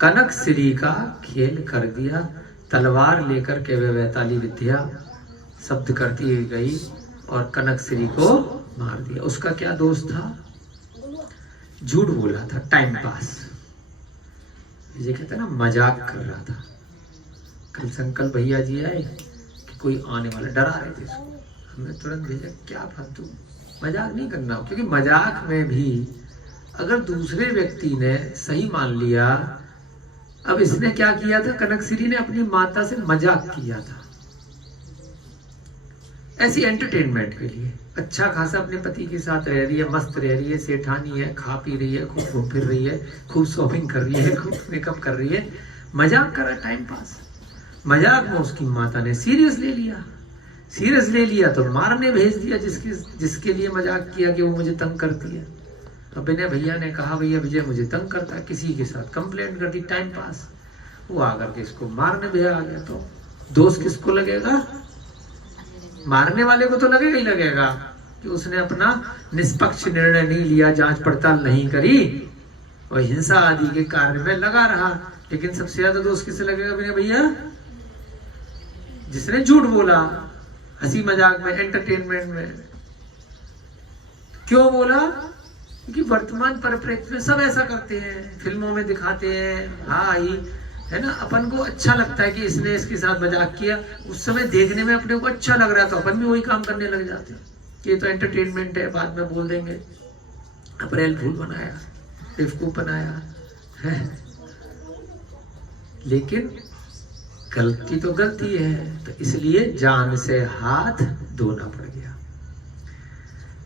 कनक श्री का खेल कर दिया। तलवार लेकर के वे वैताली विद्या शब्द करती गई और कनक श्री को मार दिया। उसका क्या दोष था? झूठ बोला था, टाइम पास, ये कहते ना मजाक कर रहा था। कल संकल्प भैया जी आए कि कोई आने वाला, डरा रहे थे इसको, हमने तुरंत भेजा क्या फालतू, मजाक नहीं करना, क्योंकि मजाक में भी अगर दूसरे व्यक्ति ने सही मान लिया। अब इसने क्या किया था, कनकश्री ने अपनी माता से मजाक किया था, ऐसी एंटरटेनमेंट के लिए। अच्छा खासा अपने पति के साथ रह रही है, मस्त रह रही है, सेठानी है, खा पी रही है, खूब घूम फिर रही है, खूब शॉपिंग कर रही है, खूब मेकअप कर रही है, मजाक करा, टाइम पास। मजाक में उसकी माता ने सीरियस ले लिया, सीरियस ले लिया तो मारने भेज दिया जिसके लिए मजाक किया कि वो मुझे तंग करती है। अब विनय भैया ने कहा भैया विजय मुझे तंग करता है, किसी के साथ कंप्लेंट कर दी, टाइम पास। वो आकर के इसको मारने भेजा गया। तो दोष किसको लगेगा? मारने वाले को तो लगेगा ही लगेगा कि उसने अपना निष्पक्ष निर्णय नहीं लिया, जांच पड़ताल नहीं करी और हिंसा आदि के कार्य में लगा रहा। लेकिन सबसे ज्यादा दोष किसे लगेगा विनय भैया? जिसने झूठ बोला, हंसी मजाक में, एंटरटेनमेंट में। क्यों बोला? क्योंकि वर्तमान परिप्रेक्ष्य में सब ऐसा करते हैं, फिल्मों में दिखाते हैं, हाँ ही है ना, अपन को अच्छा लगता है कि इसने इसके साथ मजाक किया, उस समय देखने में अपने को अच्छा लग रहा है तो अपन भी वही काम करने लग जाते हैं कि ये तो एंटरटेनमेंट है, बाद में बोल देंगे अप्रैल फूल बनाया, बेवकूफ बनाया है। लेकिन गलती तो गलती है, तो इसलिए जान से हाथ धोना पड़ गया।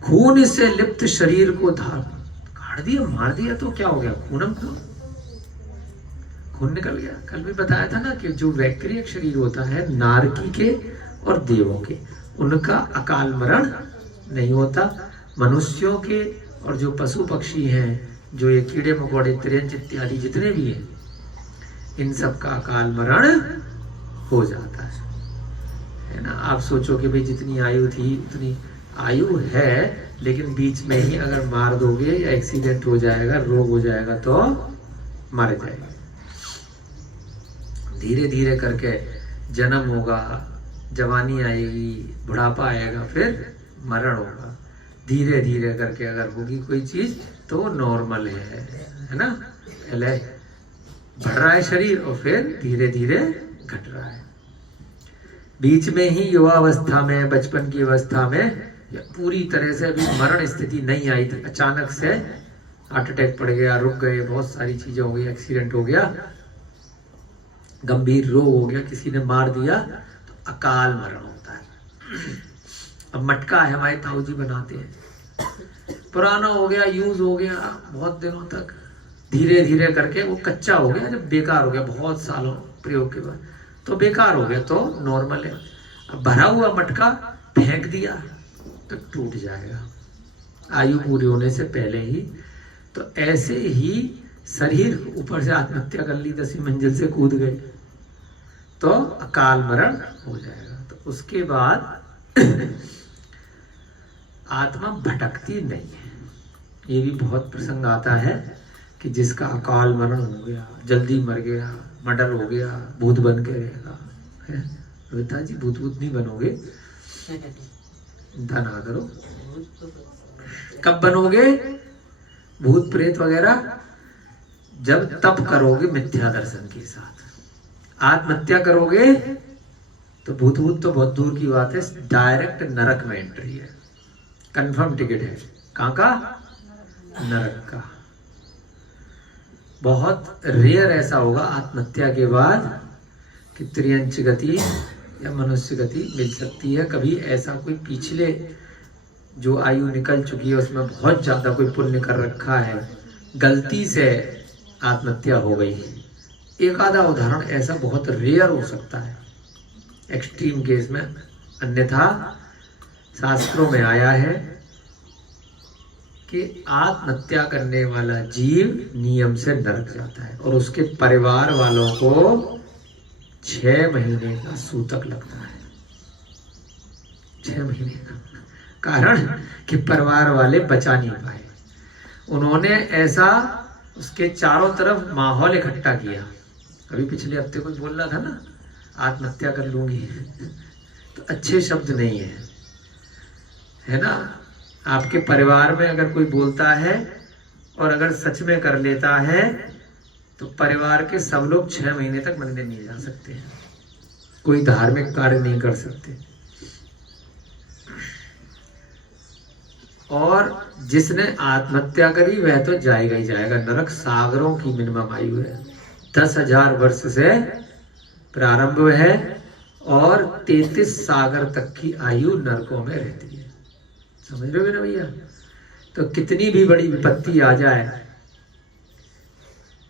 खून से लिप्त शरीर को काट दिया, मार दिया तो क्या हो गया? खूनम खून निकल गया। कल भी बताया था ना कि जो वैक्रियक शरीर होता है नारकी के और देवों के, उनका अकाल मरण नहीं होता। मनुष्यों के और जो पशु पक्षी हैं, जो ये कीड़े मकोड़े तिरंज इत्यादि जितने भी हैं, इन सब का अकाल मरण हो जाता है ना। आप सोचो कि भाई जितनी आयु थी उतनी आयु है, लेकिन बीच में ही अगर मार दोगे या एक्सीडेंट हो जाएगा, रोग हो जाएगा तो मर जाएगा। धीरे धीरे करके जन्म होगा, जवानी आएगी, बुढ़ापा आएगा, फिर मरण होगा। धीरे धीरे करके अगर होगी कोई चीज तो वो नॉर्मल है ना। पहले बढ़ रहा है शरीर और फिर धीरे धीरे घट रहा है। बीच में ही युवावस्था में, बचपन की अवस्था में या पूरी तरह से अभी मरण स्थिति नहीं आई थी, अचानक से हार्ट अटैक पड़ गया, रुक गए, बहुत सारी चीजें हो गई, एक्सीडेंट हो गया, गंभीर रोग हो गया, किसी ने मार दिया, तो अकाल मरण होता है। अब मटका है, हमारे ताऊ जी बनाते हैं, पुराना हो गया, यूज हो गया बहुत दिनों तक, धीरे धीरे करके वो कच्चा हो गया, जब बेकार हो गया बहुत सालों प्रयोग के बाद तो बेकार हो गया, तो नॉर्मल है। अब भरा हुआ मटका फेंक दिया तो टूट जाएगा आयु पूरी होने से पहले ही। तो ऐसे ही शरीर ऊपर से आत्महत्या कर ली, 10वीं मंजिल से कूद गए तो अकाल मरण हो जाएगा। तो उसके बाद आत्मा भटकती नहीं है। ये भी बहुत प्रसंग आता है कि जिसका अकाल मरण हो गया, जल्दी मर गया, मर्डर हो गया, भूत बन के रहेगा। रोहिता जी भूत नहीं बनोगे, चिंता ना करो। कब बनोगे भूत प्रेत वगैरह? जब तप करोगे मिथ्या दर्शन के साथ। आत्महत्या करोगे तो भूत तो बहुत दूर की बात है, डायरेक्ट नरक में एंट्री है, कंफर्म टिकट है। कहाँ का? नरक का। बहुत रेयर ऐसा होगा आत्महत्या के बाद कि त्रियंच गति या मनुष्य गति मिल सकती है। कभी ऐसा कोई पिछले जो आयु निकल चुकी है उसमें बहुत ज्यादा कोई पुण्य कर रखा है, गलती से आत्महत्या हो गई, एक आधा उदाहरण ऐसा बहुत रेयर हो सकता है एक्सट्रीम केस में। अन्यथा शास्त्रों में आया है कि आत्महत्या करने वाला जीव नियम से नरक जाता है और उसके परिवार वालों को 6 महीने का सूतक लगता है। 6 महीने का। कारण कि परिवार वाले बचा नहीं पाए, उन्होंने ऐसा उसके चारों तरफ माहौल इकट्ठा किया। अभी पिछले हफ्ते कुछ बोल रहा था ना, आत्महत्या कर लूंगी, तो अच्छे शब्द नहीं है ना। आपके परिवार में अगर कोई बोलता है और अगर सच में कर लेता है तो परिवार के सब लोग 6 महीने तक मंदिर नहीं जा सकते हैं, कोई धार्मिक कार्य नहीं कर सकते। और जिसने आत्महत्या करी वह तो जाएगा ही जाएगा नरक। सागरों की मिनिमम आयु है, 10,000 वर्ष से प्रारंभ है और 33 सागर तक की आयु नरकों में रहती है। समझ रहे हो ना भैया? तो कितनी भी बड़ी विपत्ति आ जाए,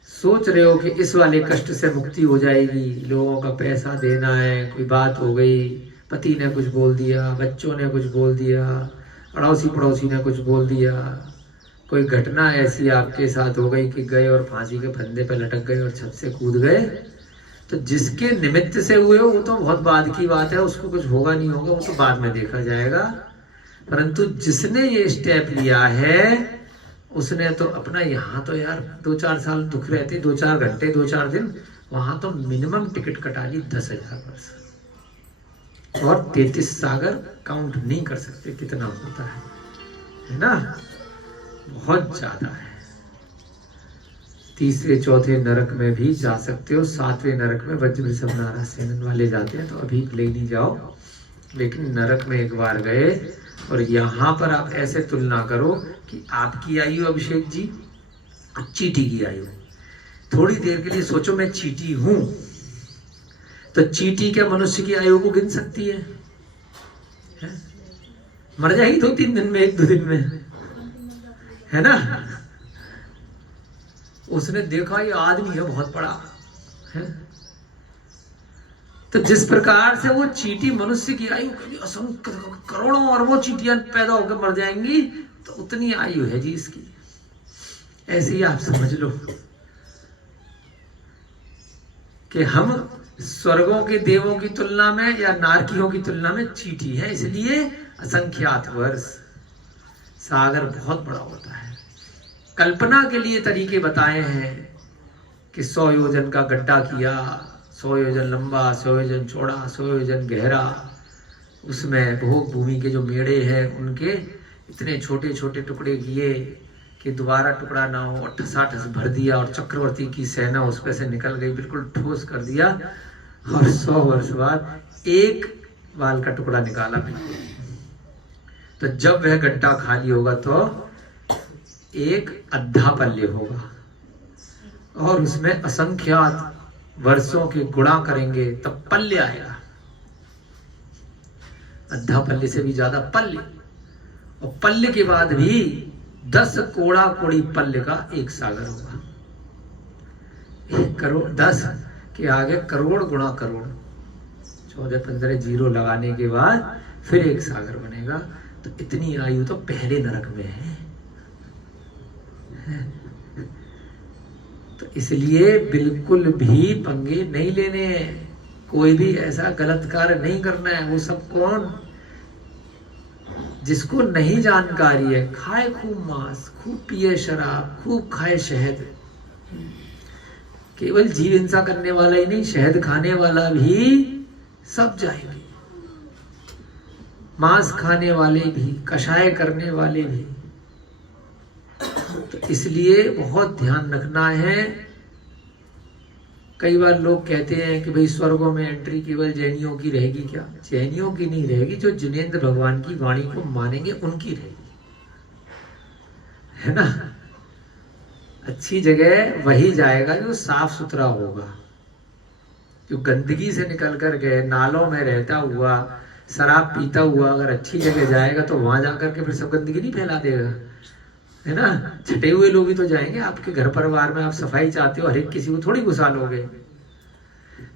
सोच रहे हो कि इस वाले कष्ट से मुक्ति हो जाएगी, लोगों का पैसा देना है, कोई बात हो गई, पति ने कुछ बोल दिया, बच्चों ने कुछ बोल दिया, अड़ोसी पड़ोसी ने कुछ बोल दिया, कोई घटना ऐसी आपके साथ हो गई कि गए और फांसी के फंदे पे लटक गए और छत से कूद गए, तो जिसके निमित्त से हुए वो तो बहुत बाद की बात है, उसको कुछ होगा नहीं होगा वो तो बाद में देखा जाएगा। परंतु जिसने ये स्टेप लिया है उसने तो अपना, यहाँ तो यार 2-4 साल दुख रहते, 2-4 घंटे 2-4 दिन, वहां तो मिनिमम टिकट कटा ली 10,000 वर्ष और 33 सागर काउंट नहीं कर सकते कितना होता है ना, बहुत ज्यादा है। 3रे 4थे नरक में भी जा सकते हो, 7वें नरक में वज्र सब नारा सेनन वाले जाते हैं, तो अभी ले नहीं जाओ, लेकिन नरक में एक बार गए। और यहाँ पर आप ऐसे तुलना करो कि आपकी आयु अभिषेक जी चींटी की आयु, थोड़ी देर के लिए सोचो मैं चींटी हूं, तो चींटी क्या मनुष्य की आयु को गिन सकती है? मर जाएगी 2-3 दिन में, 1-2 दिन में, है ना। उसने देखा ये आदमी है बहुत बड़ा है, तो जिस प्रकार से वो चींटी मनुष्य की आयु असंख्य करोड़ों अरबों चींटियां पैदा होकर मर जाएंगी, तो उतनी आयु है जी इसकी। ऐसे ही आप समझ लो कि हम स्वर्गों के देवों की तुलना में या नारकियों की तुलना में चींटी है, इसलिए असंख्यात वर्ष। सागर बहुत बड़ा होता है। कल्पना के लिए तरीके बताए हैं कि 100 योजन का गड्ढा किया, 100 योजन लंबा, 100 योजन चौड़ा, 100 योजन गहरा, उसमें भोग भूमि के जो मेढ़े हैं उनके इतने छोटे छोटे टुकड़े किए कि दोबारा टुकड़ा ना हो, और ठसाठस भर दिया और चक्रवर्ती की सेना उस पे से निकल गई, बिल्कुल ठोस कर दिया, और 100 वर्ष बाद एक बाल का टुकड़ा निकाला बिल्कुल। तो जब वह गड्ढा खाली होगा तो एक अद्धा पल्ले होगा, और उसमें असंख्यात वर्षों के गुणा करेंगे तब पल्ले आएगा। अद्धा पल्ले से भी ज्यादा पल्ले, और पल्ले के बाद भी 10 कोड़ा कोड़ी पल्ले का एक सागर होगा। 1 करोड़ 10 के आगे करोड़ गुणा करोड़, 14-15 जीरो लगाने के बाद फिर एक सागर बनेगा। तो इतनी आयु तो पहले नरक में है। तो इसलिए बिल्कुल भी पंगे नहीं लेने हैं, कोई भी ऐसा गलत कार्य नहीं करना है। वो सब कौन, जिसको नहीं जानकारी है, खाए खूब मांस, खूब पिए शराब, खूब खाए शहद। केवल जीव हिंसा करने वाला ही नहीं, शहद खाने वाला भी सब जाएंगे, मांस खाने वाले भी, कषाय करने वाले भी। तो इसलिए बहुत ध्यान रखना है। कई बार लोग कहते हैं कि भाई स्वर्गों में एंट्री केवल जैनियों की रहेगी। क्या जैनियों की नहीं रहेगी, जो जिनेंद्र भगवान की वाणी को मानेंगे उनकी रहेगी, है ना। अच्छी जगह वही जाएगा जो साफ सुथरा होगा। जो गंदगी से निकल कर गए, नालों में रहता हुआ, शराब पीता हुआ अगर अच्छी जगह जाएगा तो वहां जाकर के फिर सब गंदगी नहीं फैला देगा, है ना। छटे हुए लोग ही तो जाएंगे। आपके घर परिवार में आप सफाई चाहते हो, हर एक किसी को थोड़ी घुसा लोगे।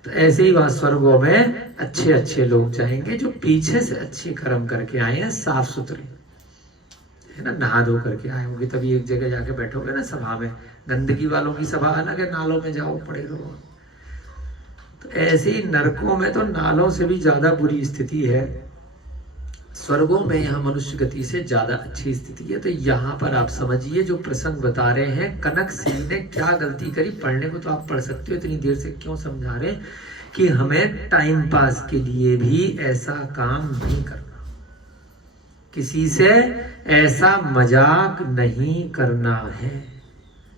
तो ऐसे ही वहां स्वर्गों में अच्छे अच्छे लोग जाएंगे, जो पीछे से अच्छे कर्म करके आए हैं, साफ सुथरे, है ना, नहा धो करके आए होंगे। तभी एक जगह जाके बैठोगे ना सभा में, गंदगी वालों की सभा अलग है, नालों में जाओ पड़े रहो। तो ऐसे ही नरकों में तो नालों से भी ज्यादा बुरी स्थिति है, स्वर्गों में यहाँ मनुष्य गति से ज्यादा अच्छी स्थिति है। तो यहाँ पर आप समझिए जो प्रसंग बता रहे हैं, कनक सिंह ने क्या गलती करी। पढ़ने को तो आप पढ़ सकते हो, इतनी देर से क्यों समझा रहे कि हमें टाइम पास के लिए भी ऐसा काम नहीं करना, किसी से ऐसा मजाक नहीं करना है।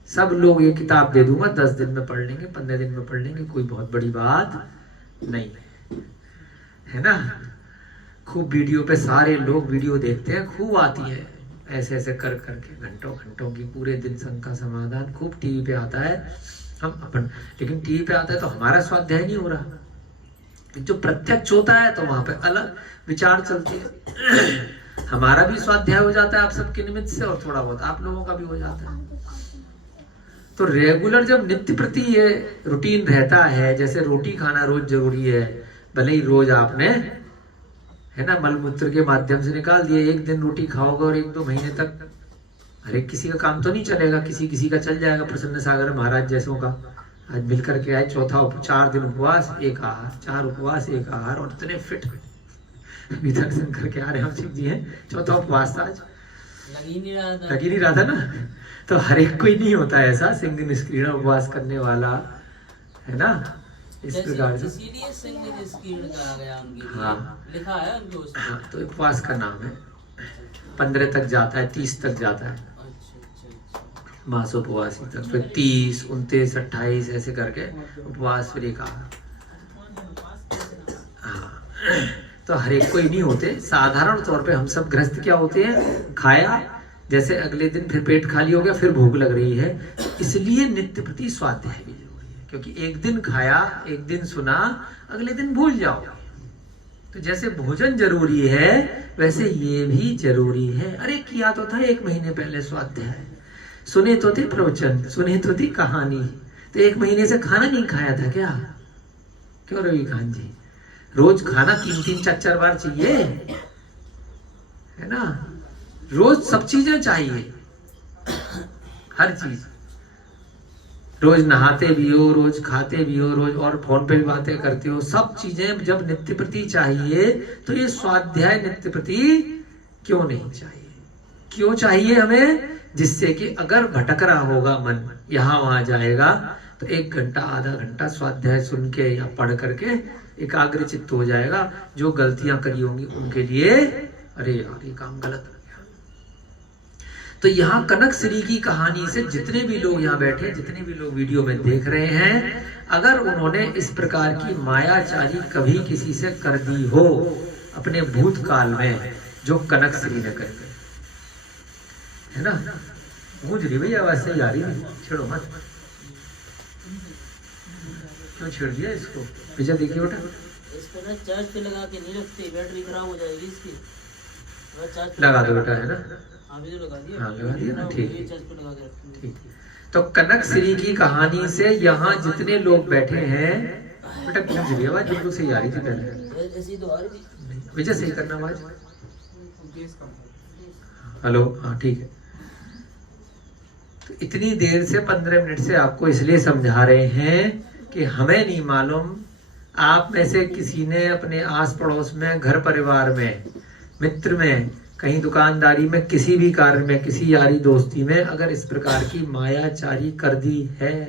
सब लोग ये किताब दे दूंगा, 10 दिन में पढ़ लेंगे, 15 दिन में पढ़ लेंगे, कोई बहुत बड़ी बात नहीं है ना। खूब वीडियो पे सारे लोग वीडियो देखते हैं, खूब आती है ऐसे ऐसे कर करके घंटों घंटों की, पूरे दिन संग का समाधान खूब टीवी पे आता है। हम अपन, लेकिन टीवी पे आता है तो हमारा स्वाध्याय नहीं हो रहा। जो प्रत्यक्ष होता है तो वहां पे अलग विचार चलती है। हमारा भी स्वाध्याय हो जाता है आप सबके निमित्त से, और थोड़ा बहुत आप लोगों का भी हो जाता है। तो रेगुलर जब नित्य प्रति ये रूटीन रहता है, जैसे रोटी खाना रोज जरूरी है, भले ही रोज आपने, है ना, मलमूत्र के माध्यम से निकाल दिए, एक दिन रोटी खाओगे और 1-2 महीने तक हर एक किसी का काम तो नहीं चलेगा, किसी किसी का चल जाएगा। प्रसन्न सागर महाराज जैसों का आज मिलकर के आए, 4 दिन उपवास 1 आहार, 4 उपवास 1 आहार, और इतने फिट अभी दर्शन करके आ रहे हैं। शिव जी हैं, 4था उपवास था आज, लग ही नहीं रहा था ना। तो हर एक कोई नहीं होता ऐसा सिंह निष्क्रिय उपवास करने वाला, है ना। इस प्रकार से हाँ लिखा है उनको। हाँ, तो उपवास का नाम है। 15 तक जाता है, 30 तक जाता है मासोपवासी तक, फिर 30, 29, 28 ऐसे करके उपवास, फिर 1 आहार। हाँ, तो हर एक कोई नहीं होते। साधारण तौर पे हम सब गृहस्थ क्या होते हैं, खाया जैसे अगले दिन फिर पेट खाली हो गया, फिर भूख लग रही है। इसलिए नित्य प्रति स्वाध्याय भी जरूरी है, क्योंकि एक दिन खाया, एक दिन सुना, अगले दिन भूल जाओ। तो जैसे भोजन जरूरी है वैसे ये भी जरूरी है। अरे किया तो था 1 महीने पहले स्वाध्याय, सुने तो थे प्रवचन, सुने तो थी कहानी, तो 1 महीने से खाना नहीं खाया था क्या? क्यों रवि खान जी, रोज खाना 3-3, 4-4 बार चाहिए, है ना। रोज सब चीजें चाहिए, हर चीज। रोज नहाते भी हो, रोज खाते भी हो, रोज और फोन पे भी बातें करते हो, सब चीजें जब नित्य प्रति चाहिए तो ये स्वाध्याय नित्य प्रति क्यों नहीं चाहिए? क्यों चाहिए हमें? जिससे कि अगर भटक रहा होगा मन, यहाँ वहां जाएगा, तो 1 घंटा आधा घंटा स्वाध्याय सुन के या पढ़ करके एकाग्र चित्त हो जाएगा। जो गलतियां करी होंगी उनके लिए, अरे यार ये काम गलत हो गया। तो यहाँ कनक श्री की कहानी से जितने भी लोग यहाँ बैठे, जितने भी लोग वीडियो में देख रहे हैं, अगर उन्होंने इस प्रकार की मायाचारी कभी किसी से कर दी हो अपने भूतकाल में, जो कनक श्री ने कर दी है ना। गूंज रही भैया, आवाज से जा रही है, छेड़ो मत। क्यों छेड़ दिया इसको? पीछे देखिए बेटा, इसको ना चार्ज पे लगा के नहीं रखते, बैटरी खराब हो जाएगी इसकी। लगा दो बेटा, है ना। अभी तो लगा दिया। हाँ लगा दिया ना, ठीक है चार्ज पे लगा के रखते हैं। ठीक। तो कनक श्री की कहानी से यहाँ जितने लोग बैठे हैं, बेटा गूंज रही आवाज, बिल्कुल सही आ रही थी पहले। ऐसी तो आ रही थी। विजय सही करना आवाज। हेलो, हाँ ठीक है। तो इतनी देर से 15 मिनट से आपको इसलिए समझा रहे हैं कि हमें नहीं मालूम आप में से किसी ने अपने आस पड़ोस में, घर परिवार में, मित्र में, कहीं दुकानदारी में, किसी भी कार्य में, किसी यारी दोस्ती में अगर इस प्रकार की मायाचारी कर दी है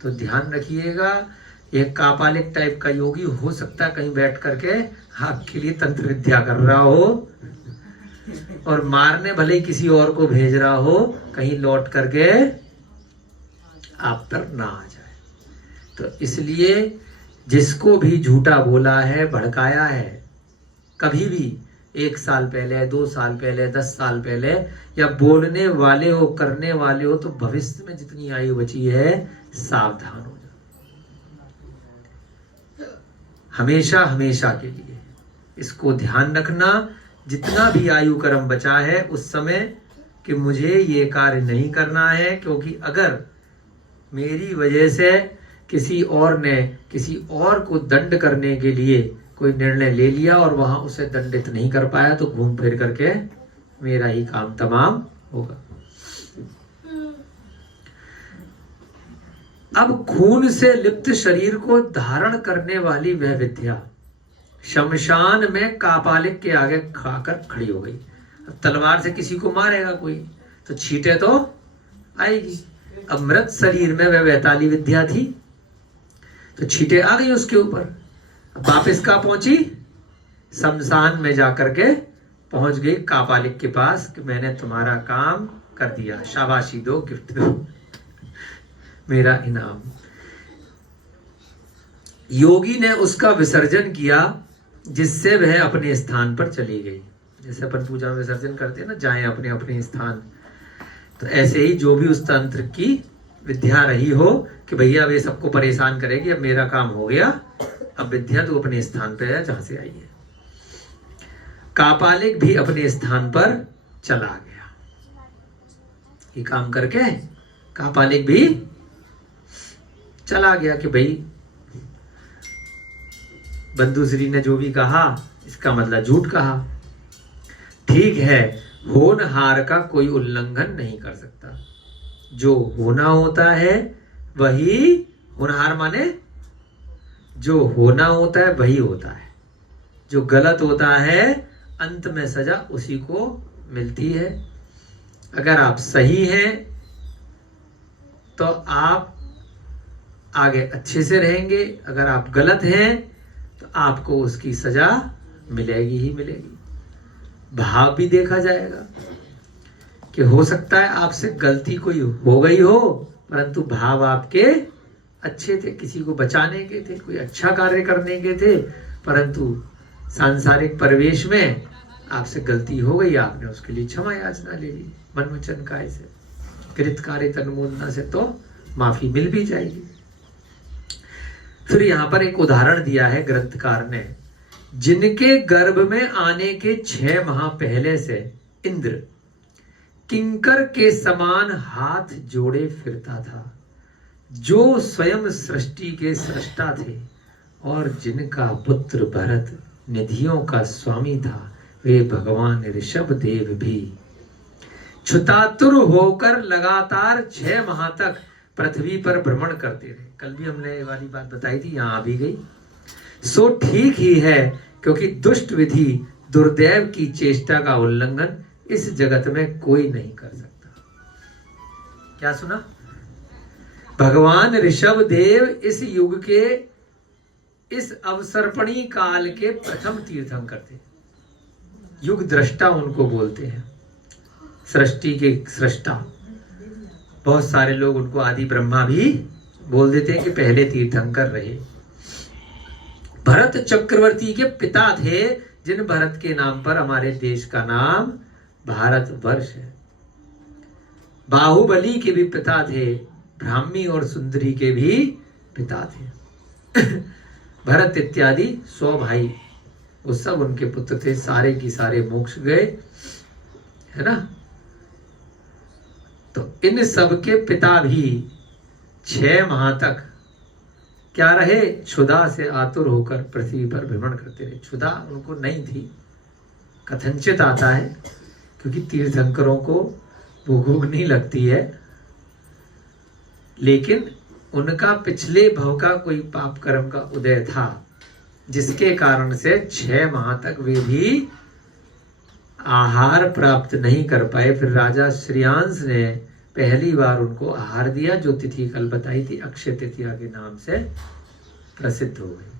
तो ध्यान रखिएगा, एक कापालिक टाइप का योगी हो सकता है कहीं बैठ करके आपके लिए तंत्र विद्या कर रहा हो और मारने भले किसी और को भेज रहा हो, कहीं लौट करके आप पर ना आ जाए। तो इसलिए जिसको भी झूठा बोला है, भड़काया है, कभी भी 1 साल पहले, 2 साल पहले, 10 साल पहले, या बोलने वाले हो, करने वाले हो, तो भविष्य में जितनी आयु बची है सावधान हो जाओ, हमेशा हमेशा के लिए। इसको ध्यान रखना, जितना भी आयु कर्म बचा है उस समय कि मुझे ये कार्य नहीं करना है, क्योंकि अगर मेरी वजह से किसी और ने किसी और को दंड करने के लिए कोई निर्णय ले लिया और वहां उसे दंडित नहीं कर पाया तो घूम फिर करके मेरा ही काम तमाम होगा। अब खून से लिप्त शरीर को धारण करने वाली वह विद्या शमशान में कापालिक के आगे खाकर खड़ी हो गई। अब तलवार से किसी को मारेगा कोई तो छींटे तो आएगी। अब मृत शरीर में वह वैताली विद्या थी तो छींटे आ गई उसके ऊपर। अब वापिस कहाँ पहुंची? शमशान में जाकर के पहुंच गई कापालिक के पास कि मैंने तुम्हारा काम कर दिया, शाबाशी दो, गिफ्ट दो, मेरा इनाम। योगी ने उसका विसर्जन किया जिससे वह अपने स्थान पर चली गई। जैसे अपन पूजा में विसर्जन करते हैं ना, जाएं अपने अपने स्थान, तो ऐसे ही जो भी उस तंत्र की विद्या रही हो कि भैया अब ये सबको परेशान करेगी, अब मेरा काम हो गया, अब विद्या तो अपने स्थान पर है जहां से आई है। कापालिक भी अपने स्थान पर चला गया। ये काम करके कापालिक भी चला गया कि भाई बंधुश्री ने जो भी कहा इसका मतलब झूठ कहा। ठीक है, होनहार का कोई उल्लंघन नहीं कर सकता। जो होना होता है वही, होनहार माने जो होना होता है वही होता है। जो गलत होता है अंत में सजा उसी को मिलती है। अगर आप सही हैं तो आप आगे अच्छे से रहेंगे, अगर आप गलत हैं तो आपको उसकी सजा मिलेगी ही मिलेगी। भाव भी देखा जाएगा कि हो सकता है आपसे गलती कोई हो गई हो परंतु भाव आपके अच्छे थे, किसी को बचाने के थे, कोई अच्छा कार्य करने के थे, परंतु सांसारिक परिवेश में आपसे गलती हो गई, आपने उसके लिए क्षमा याचना ले ली, मन वचन काय से, कृत कार्य तन्मोदना से तो माफी मिल भी जाएगी। फिर यहाँ पर एक उदाहरण दिया है ग्रंथकार ने, जिनके गर्भ में आने के 6 माह पहले से इंद्र किंकर के समान हाथ जोड़े फिरता था, जो स्वयं सृष्टि के सृष्टा थे और जिनका पुत्र भरत निधियों का स्वामी था, वे भगवान ऋषभ देव भी क्षुतातुर होकर लगातार 6 माह तक पृथ्वी पर भ्रमण करते रहे। कल भी हमने ये वाली बात बताई थी, यहाँ आ भी गई। सो ठीक ही है, क्योंकि दुष्ट विधि दुर्दैव की चेष्टा का उल्लंघन इस जगत में कोई नहीं कर सकता। क्या सुना? भगवान ऋषभ देव इस युग के, इस अवसर्पणी काल के प्रथम तीर्थंकर थे। युग दृष्टा उनको बोलते हैं। सृष्टि के सृष्टा। बहुत सारे लोग उनको आदि ब्रह्मा भी बोल देते हैं कि पहले तीर्थंकर रहे। भरत चक्रवर्ती के पिता थे, जिन भरत के नाम पर हमारे देश का नाम भारत वर्ष है। बाहुबली के भी पिता थे, ब्राह्मी और सुंदरी के भी पिता थे। भरत इत्यादि 100 भाई, वो सब उनके पुत्र थे, सारे की सारे मोक्ष गए, है ना। तो इन सब के पिता भी 6 माह तक क्या रहे, क्षुधा से आतुर होकर पृथ्वी पर भ्रमण करते रहे। क्षुधा उनको नहीं थी, कथनचित आता है, क्योंकि तीर्थंकरों को भूख नहीं लगती है, लेकिन उनका पिछले भव का कोई पाप कर्म का उदय था, जिसके कारण से 6 माह तक वे भी आहार प्राप्त नहीं कर पाए। फिर राजा श्रेयांश ने पहली बार उनको आहार दिया, जो तिथि कल बताई थी, अक्षय तृतीया के नाम से प्रसिद्ध हो गई।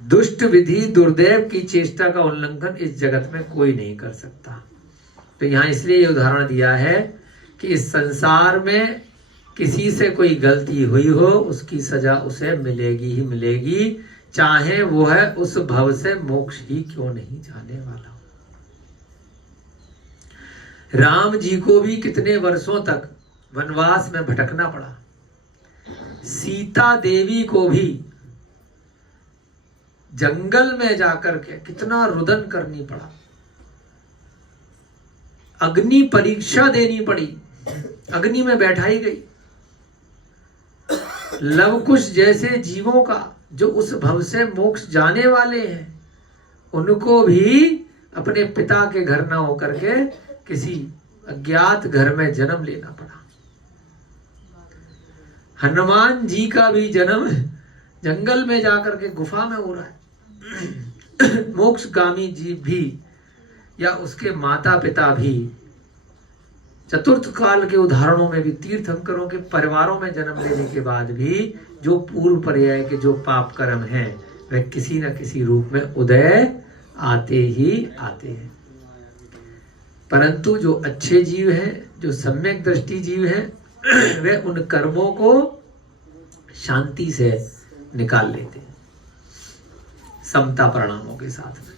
दुष्ट विधि दुर्दैव की चेष्टा का उल्लंघन इस जगत में कोई नहीं कर सकता। तो यहां इसलिए ये उदाहरण दिया है कि इस संसार में किसी से कोई गलती हुई हो, उसकी सजा उसे मिलेगी ही मिलेगी, चाहे वो है उस भव से मोक्ष ही क्यों नहीं जाने वाला। राम जी को भी कितने वर्षों तक वनवास में भटकना पड़ा। सीता देवी को भी जंगल में जाकर के कितना रुदन करनी पड़ा, अग्नि परीक्षा देनी पड़ी, अग्नि में बैठाई गई। लवकुश जैसे जीवों का जो उस भव से मोक्ष जाने वाले हैं, उनको भी अपने पिता के घर न होकर के किसी अज्ञात घर में जन्म लेना पड़ा। हनुमान जी का भी जन्म जंगल में जाकर के गुफा में हो रहा है। मोक्षगामी जीव भी या उसके माता पिता भी, चतुर्थ काल के उदाहरणों में भी, तीर्थंकरों के परिवारों में जन्म लेने के बाद भी जो पूर्व पर्याय के जो पाप कर्म हैं, वह किसी न किसी रूप में उदय आते ही आते हैं। परंतु जो अच्छे जीव हैं, जो सम्यक दृष्टि जीव हैं, वे उन कर्मों को शांति से निकाल लेते हैं, समता परिणामों के साथ में।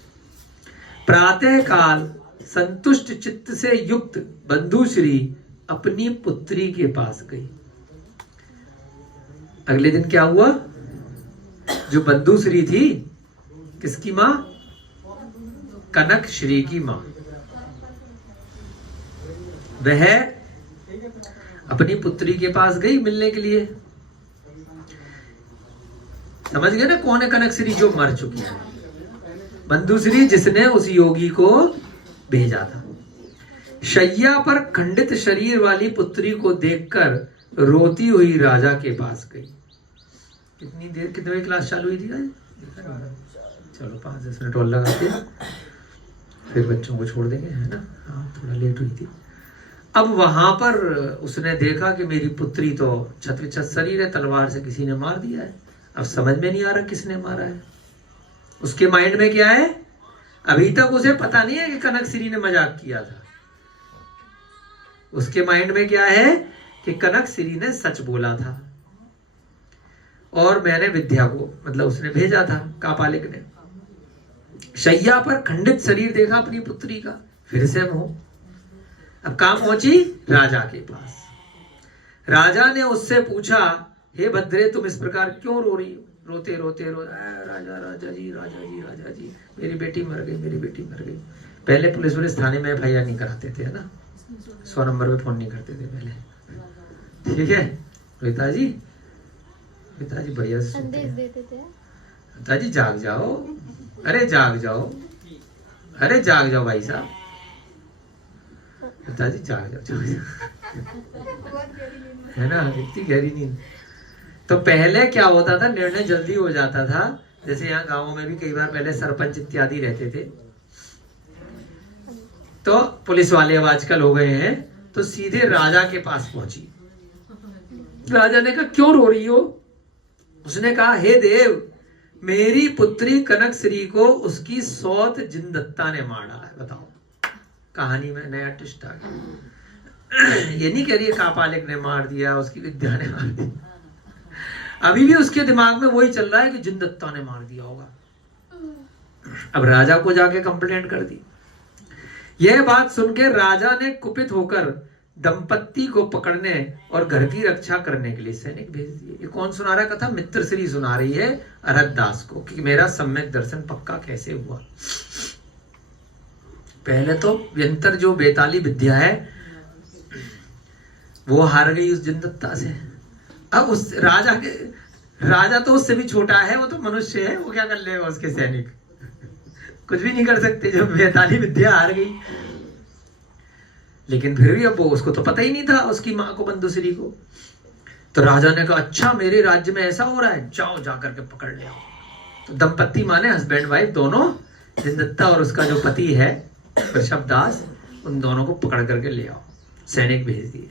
प्रातः काल संतुष्ट चित्त से युक्त बंधुश्री अपनी पुत्री के पास गई। अगले दिन क्या हुआ, जो बंधुश्री थी, किसकी मां, कनक श्री की मां, वह अपनी पुत्री के पास गई मिलने के लिए। समझ गए ना कौन है कनक श्री, जो मर चुकी है। बंधुश्री जिसने उस योगी को भेजा था। शैया पर खंडित शरीर वाली पुत्री को देखकर रोती हुई राजा के पास गई। कितनी देर, कितनी क्लास चालू हुई थी आज? चलो 5-10 मिनट और लगाते हैं, फिर बच्चों को छोड़ देंगे, है ना। हाँ, थोड़ा लेट हुई थी। अब वहां पर उसने देखा कि मेरी पुत्री तो छत्र शरीर है, तलवार से किसी ने मार दिया है। अब समझ में नहीं आ रहा किसने मारा है। उसके माइंड में क्या है, अभी तक उसे पता नहीं है कि कनक श्री ने मजाक किया था। उसके माइंड में क्या है कि कनक श्री ने सच बोला था और मैंने विद्या को, मतलब उसने भेजा था कापालिक ने। शैया पर खंडित शरीर देखा अपनी पुत्री का, फिर से मोह। अब कहां पहुंची, राजा के पास। राजा ने उससे पूछा, हे भद्रे, तुम इस प्रकार क्यों रो रही हो? रोते रोते राजा जी मेरी बेटी मर गई, मेरी बेटी मर गई। पहले पुलिस थाने में FIR नहीं कराते थे, है ना, 100 नंबर पे फोन नहीं करते थे पहले, ठीक है। पिताजी बढ़िया संदेश देते थे, पिताजी जाग जाओ, अरे जाग जाओ, अरे जाग जाओ भाई साहब, पिताजी जाग जाओ, है ना, इतनी गहरी नींद। तो पहले क्या होता था, निर्णय जल्दी हो जाता था। जैसे यहाँ गांवों में भी कई बार पहले सरपंच इत्यादि रहते थे, तो पुलिस वाले अब आजकल हो गए हैं, तो सीधे राजा के पास पहुंची। राजा ने कहा, क्यों रो रही हो? उसने कहा, हे देव, मेरी पुत्री कनक श्री को उसकी सौत जिनदत्ता ने मार डाला है। बताओ, कहानी में नया ट्विस्ट आ गया। ये नहीं कह रही है कापालिक ने मार दिया, उसकी विद्या ने मार दिया। अभी भी उसके दिमाग में वही चल रहा है कि जिनदत्ता ने मार दिया होगा। अब राजा को जाके कंप्लेंट कर दी। यह बात सुनकर राजा ने कुपित होकर दंपत्ति को पकड़ने और घर की रक्षा करने के लिए सैनिक भेज दिए। ये कौन सुना रहा है कथा? मित्रश्री सुना रही है अरहत दास को कि मेरा सम्यक दर्शन पक्का कैसे हुआ। पहले तो व्यंतर जो बेताली विद्या है वो हार गई उस जिनदत्ता से। अब उस राजा तो उससे भी छोटा है, वो तो मनुष्य है, वो क्या कर लेगा? उसके सैनिक कुछ भी नहीं कर सकते जब बेताली विद्या हार गई। लेकिन फिर भी अब वो, उसको तो पता ही नहीं था उसकी मां को, बंधुश्री को। तो राजा ने कहा अच्छा मेरे राज्य में ऐसा हो रहा है, जाओ जाकर के पकड़ ले आओ। तो दंपत्ति माने हस्बैंड वाइफ दोनों, जिनदत्ता और उसका जो पति है वृषभदास, उन दोनों को पकड़ करके ले आओ। सैनिक भेज दिए,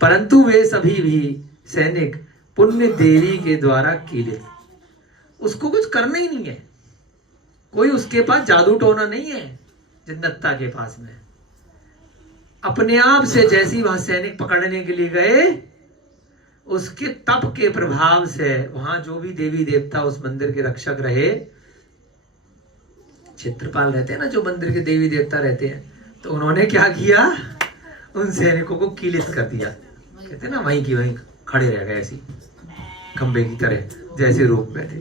परंतु वे सभी भी सैनिक पुण्य देवी के द्वारा कीले। उसको कुछ करना ही नहीं है, कोई उसके पास जादू टोना नहीं है जिनदत्ता के पास में। अपने आप से जैसी वहां सैनिक पकड़ने के लिए गए, उसके तप के प्रभाव से वहां जो भी देवी देवता उस मंदिर के रक्षक रहे, क्षेत्रपाल रहते हैं ना जो मंदिर के देवी देवता रहते हैं, तो उन्होंने क्या किया, उन सैनिकों को कीलित कर दिया। कहते हैं ना वहीं की वहीं खड़े रह गए, ऐसी खंबे की तरह जैसे रूप में थे।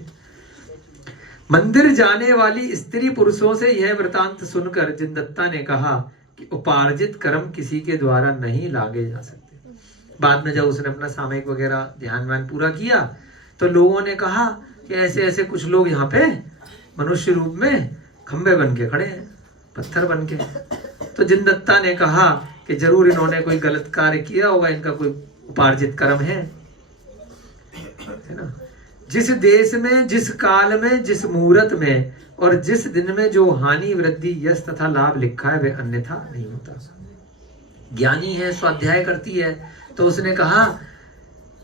मंदिर जाने वाली स्त्री पुरुषों से यह वृतांत सुनकर जिनदत्ता ने कहा कि उपार्जित कर्म किसी के द्वारा नहीं लागे जा सकते। बाद में जब उसने अपना सामयिक वगैरह ध्यान व्यान पूरा किया तो लोगों ने कहा कि ऐसे ऐसे कुछ लोग यहाँ पे मनुष्य रूप में खंबे बन के खड़े हैं, पत्थर बन के। तो जिनदत्ता ने कहा कि जरूर इन्होंने कोई गलत कार्य किया होगा, इनका कोई उपार्जित कर्म है ना। जिस देश में, जिस काल में, जिस मुहूर्त में और जिस दिन में जो हानि वृद्धि यश तथा लाभ लिखा है वे अन्यथा नहीं होता। ज्ञानी है, स्वाध्याय करती है, तो उसने कहा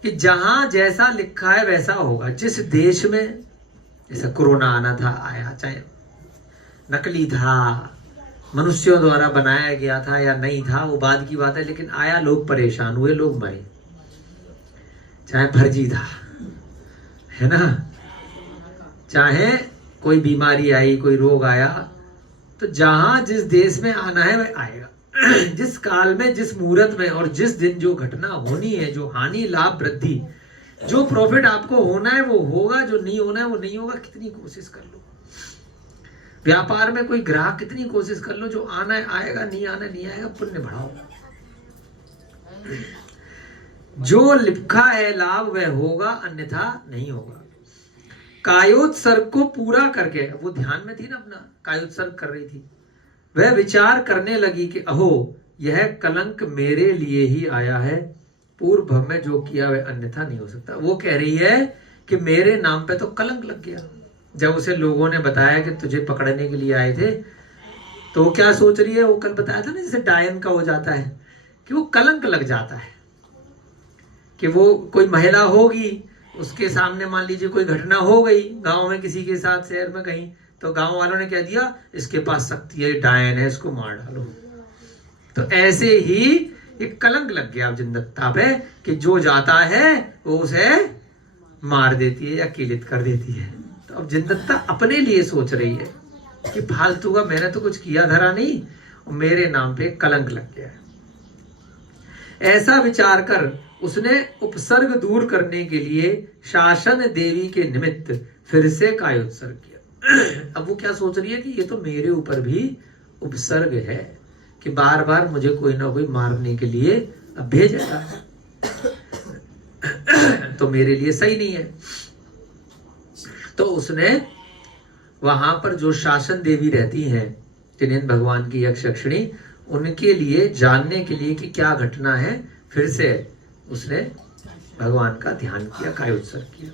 कि जहां जैसा लिखा है वैसा होगा। जिस देश में, जैसे कोरोना आना था, आया, चाहे नकली था, मनुष्यों द्वारा बनाया गया था या नहीं था, वो बाद की बात है, लेकिन आया, लोग परेशान हुए, लोग मरे। चाहे फर्जी था, है ना, चाहे कोई बीमारी आई, कोई रोग आया, तो जहां जिस देश में आना है वह आएगा। जिस काल में, जिस मुहूर्त में और जिस दिन जो घटना होनी है, जो हानि लाभ वृद्धि, जो प्रॉफिट आपको होना है वो होगा, जो नहीं होना है वो नहीं होगा। कितनी कोशिश कर लो, व्यापार में कोई ग्राहक कितनी कोशिश कर लो, जो आना है आएगा, नहीं आना नहीं आएगा, पुण्य बढ़ाओ। जो लिखा है लाभ वह होगा, अन्यथा नहीं होगा। कायोत्सर्ग को पूरा करके, वो ध्यान में थी ना, अपना कायोत्सर्ग कर रही थी, वह विचार करने लगी कि अहो यह कलंक मेरे लिए ही आया है, पूर्व भव में जो किया वह अन्यथा नहीं हो सकता। वो कह रही है कि मेरे नाम पे तो कलंक लग गया। जब उसे लोगों ने बताया कि तुझे पकड़ने के लिए आए थे, तो वो क्या सोच रही है, वो कल बताया था ना जैसे डायन का हो जाता है कि वो कलंक लग जाता है, कि वो कोई महिला होगी, उसके सामने मान लीजिए कोई घटना हो गई गांव में किसी के साथ, शहर में कहीं, तो गांव वालों ने कह दिया इसके पास शक्ति है, डायन है, इसको मार डालो। तो ऐसे ही एक कलंक लग गया अब जिनदत्ता पे कि जो जाता है वो उसे मार देती है या कीलित कर देती है। तो अब जिनदत्ता अपने लिए सोच रही है कि फालतू का मैंने तो कुछ किया धरा नहीं, और मेरे नाम पे कलंक लग गया है। ऐसा विचार कर उसने उपसर्ग दूर करने के लिए शासन देवी के निमित्त फिर से कायोत्सर्ग किया। अब वो क्या सोच रही है कि ये तो मेरे ऊपर भी उपसर्ग है, कि बार बार मुझे कोई ना कोई मारने के लिए अब भेजेगा, तो मेरे लिए सही नहीं है। तो उसने वहां पर जो शासन देवी रहती हैं, जिन्हें भगवान की यक्ष यक्षिणी, उनके लिए जानने के लिए कि क्या घटना है, फिर से उसने भगवान का ध्यान किया, कायोत्सर्ग किया।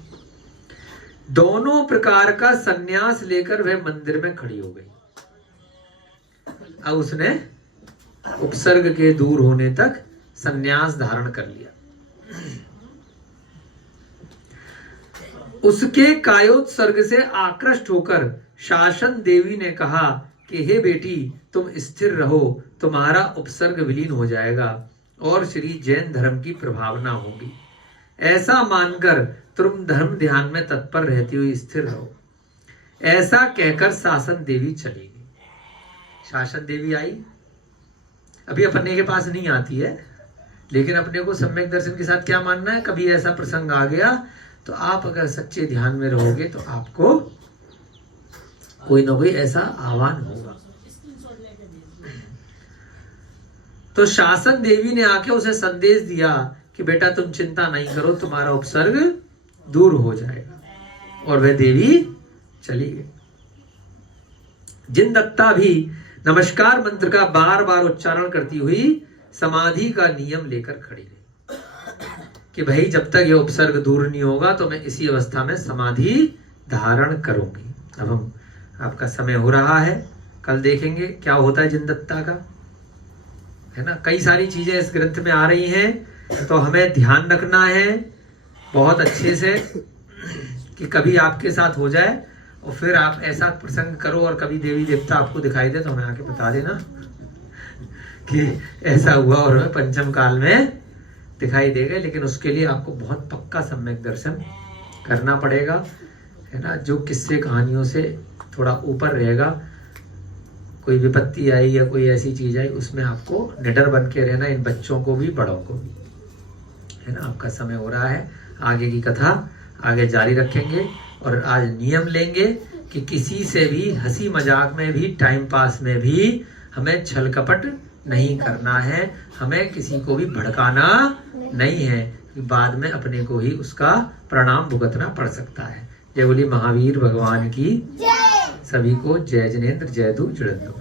दोनों प्रकार का संन्यास लेकर वह मंदिर में खड़ी हो गई। अब उसने उपसर्ग के दूर होने तक संन्यास धारण कर लिया। उसके कायोत्सर्ग से आकृष्ट होकर शासन देवी ने कहा कि हे बेटी, तुम स्थिर रहो, तुम्हारा उपसर्ग विलीन हो जाएगा और श्री जैन धर्म की प्रभावना होगी। ऐसा मानकर तुम धर्म ध्यान में तत्पर रहती हुई स्थिर रहो। ऐसा कहकर शासन देवी चली गई। शासन देवी आई, अभी अपने के पास नहीं आती है, लेकिन अपने को सम्यक दर्शन के साथ क्या मानना है, कभी ऐसा प्रसंग आ गया तो आप अगर सच्चे ध्यान में रहोगे तो आपको कोई ना कोई ऐसा आह्वान होगा। तो शासन देवी ने आके उसे संदेश दिया कि बेटा तुम चिंता नहीं करो, तुम्हारा उपसर्ग दूर हो जाएगा। और वह देवी चली गई। जिनदत्ता भी नमस्कार मंत्र का बार बार उच्चारण करती हुई समाधि का नियम लेकर खड़ी रही कि भाई जब तक ये उपसर्ग दूर नहीं होगा तो मैं इसी अवस्था में समाधि धारण करूंगी। अब हम आपका समय हो रहा है, कल देखेंगे क्या होता है जिनदत्ता का, है ना। कई सारी चीजें इस ग्रंथ में आ रही हैं, तो हमें ध्यान रखना है बहुत अच्छे से कि कभी आपके साथ हो जाए और फिर आप ऐसा प्रसंग करो और कभी देवी देवता आपको दिखाई दे तो हमें आके बता देना कि ऐसा हुआ और हमें पंचम काल में दिखाई देगा। लेकिन उसके लिए आपको बहुत पक्का सम्यक दर्शन करना पड़ेगा, है ना। जो किस्से कहानियों से थोड़ा ऊपर रहेगा, कोई विपत्ति आई या कोई ऐसी चीज आई, उसमें आपको निडर बन के रहना, इन बच्चों को भी बड़ों को भी, है ना। आपका समय हो रहा है, आगे की कथा आगे जारी रखेंगे और आज नियम लेंगे कि किसी से भी हंसी मजाक में भी, टाइम पास में भी हमें छल कपट नहीं करना है, हमें किसी को भी भड़काना नहीं है, बाद में अपने को ही उसका परिणाम भुगतना पड़ सकता है। जय बोली महावीर भगवान की। सभी को जय जिनेन्द्र, जय दू जुड़ंदो।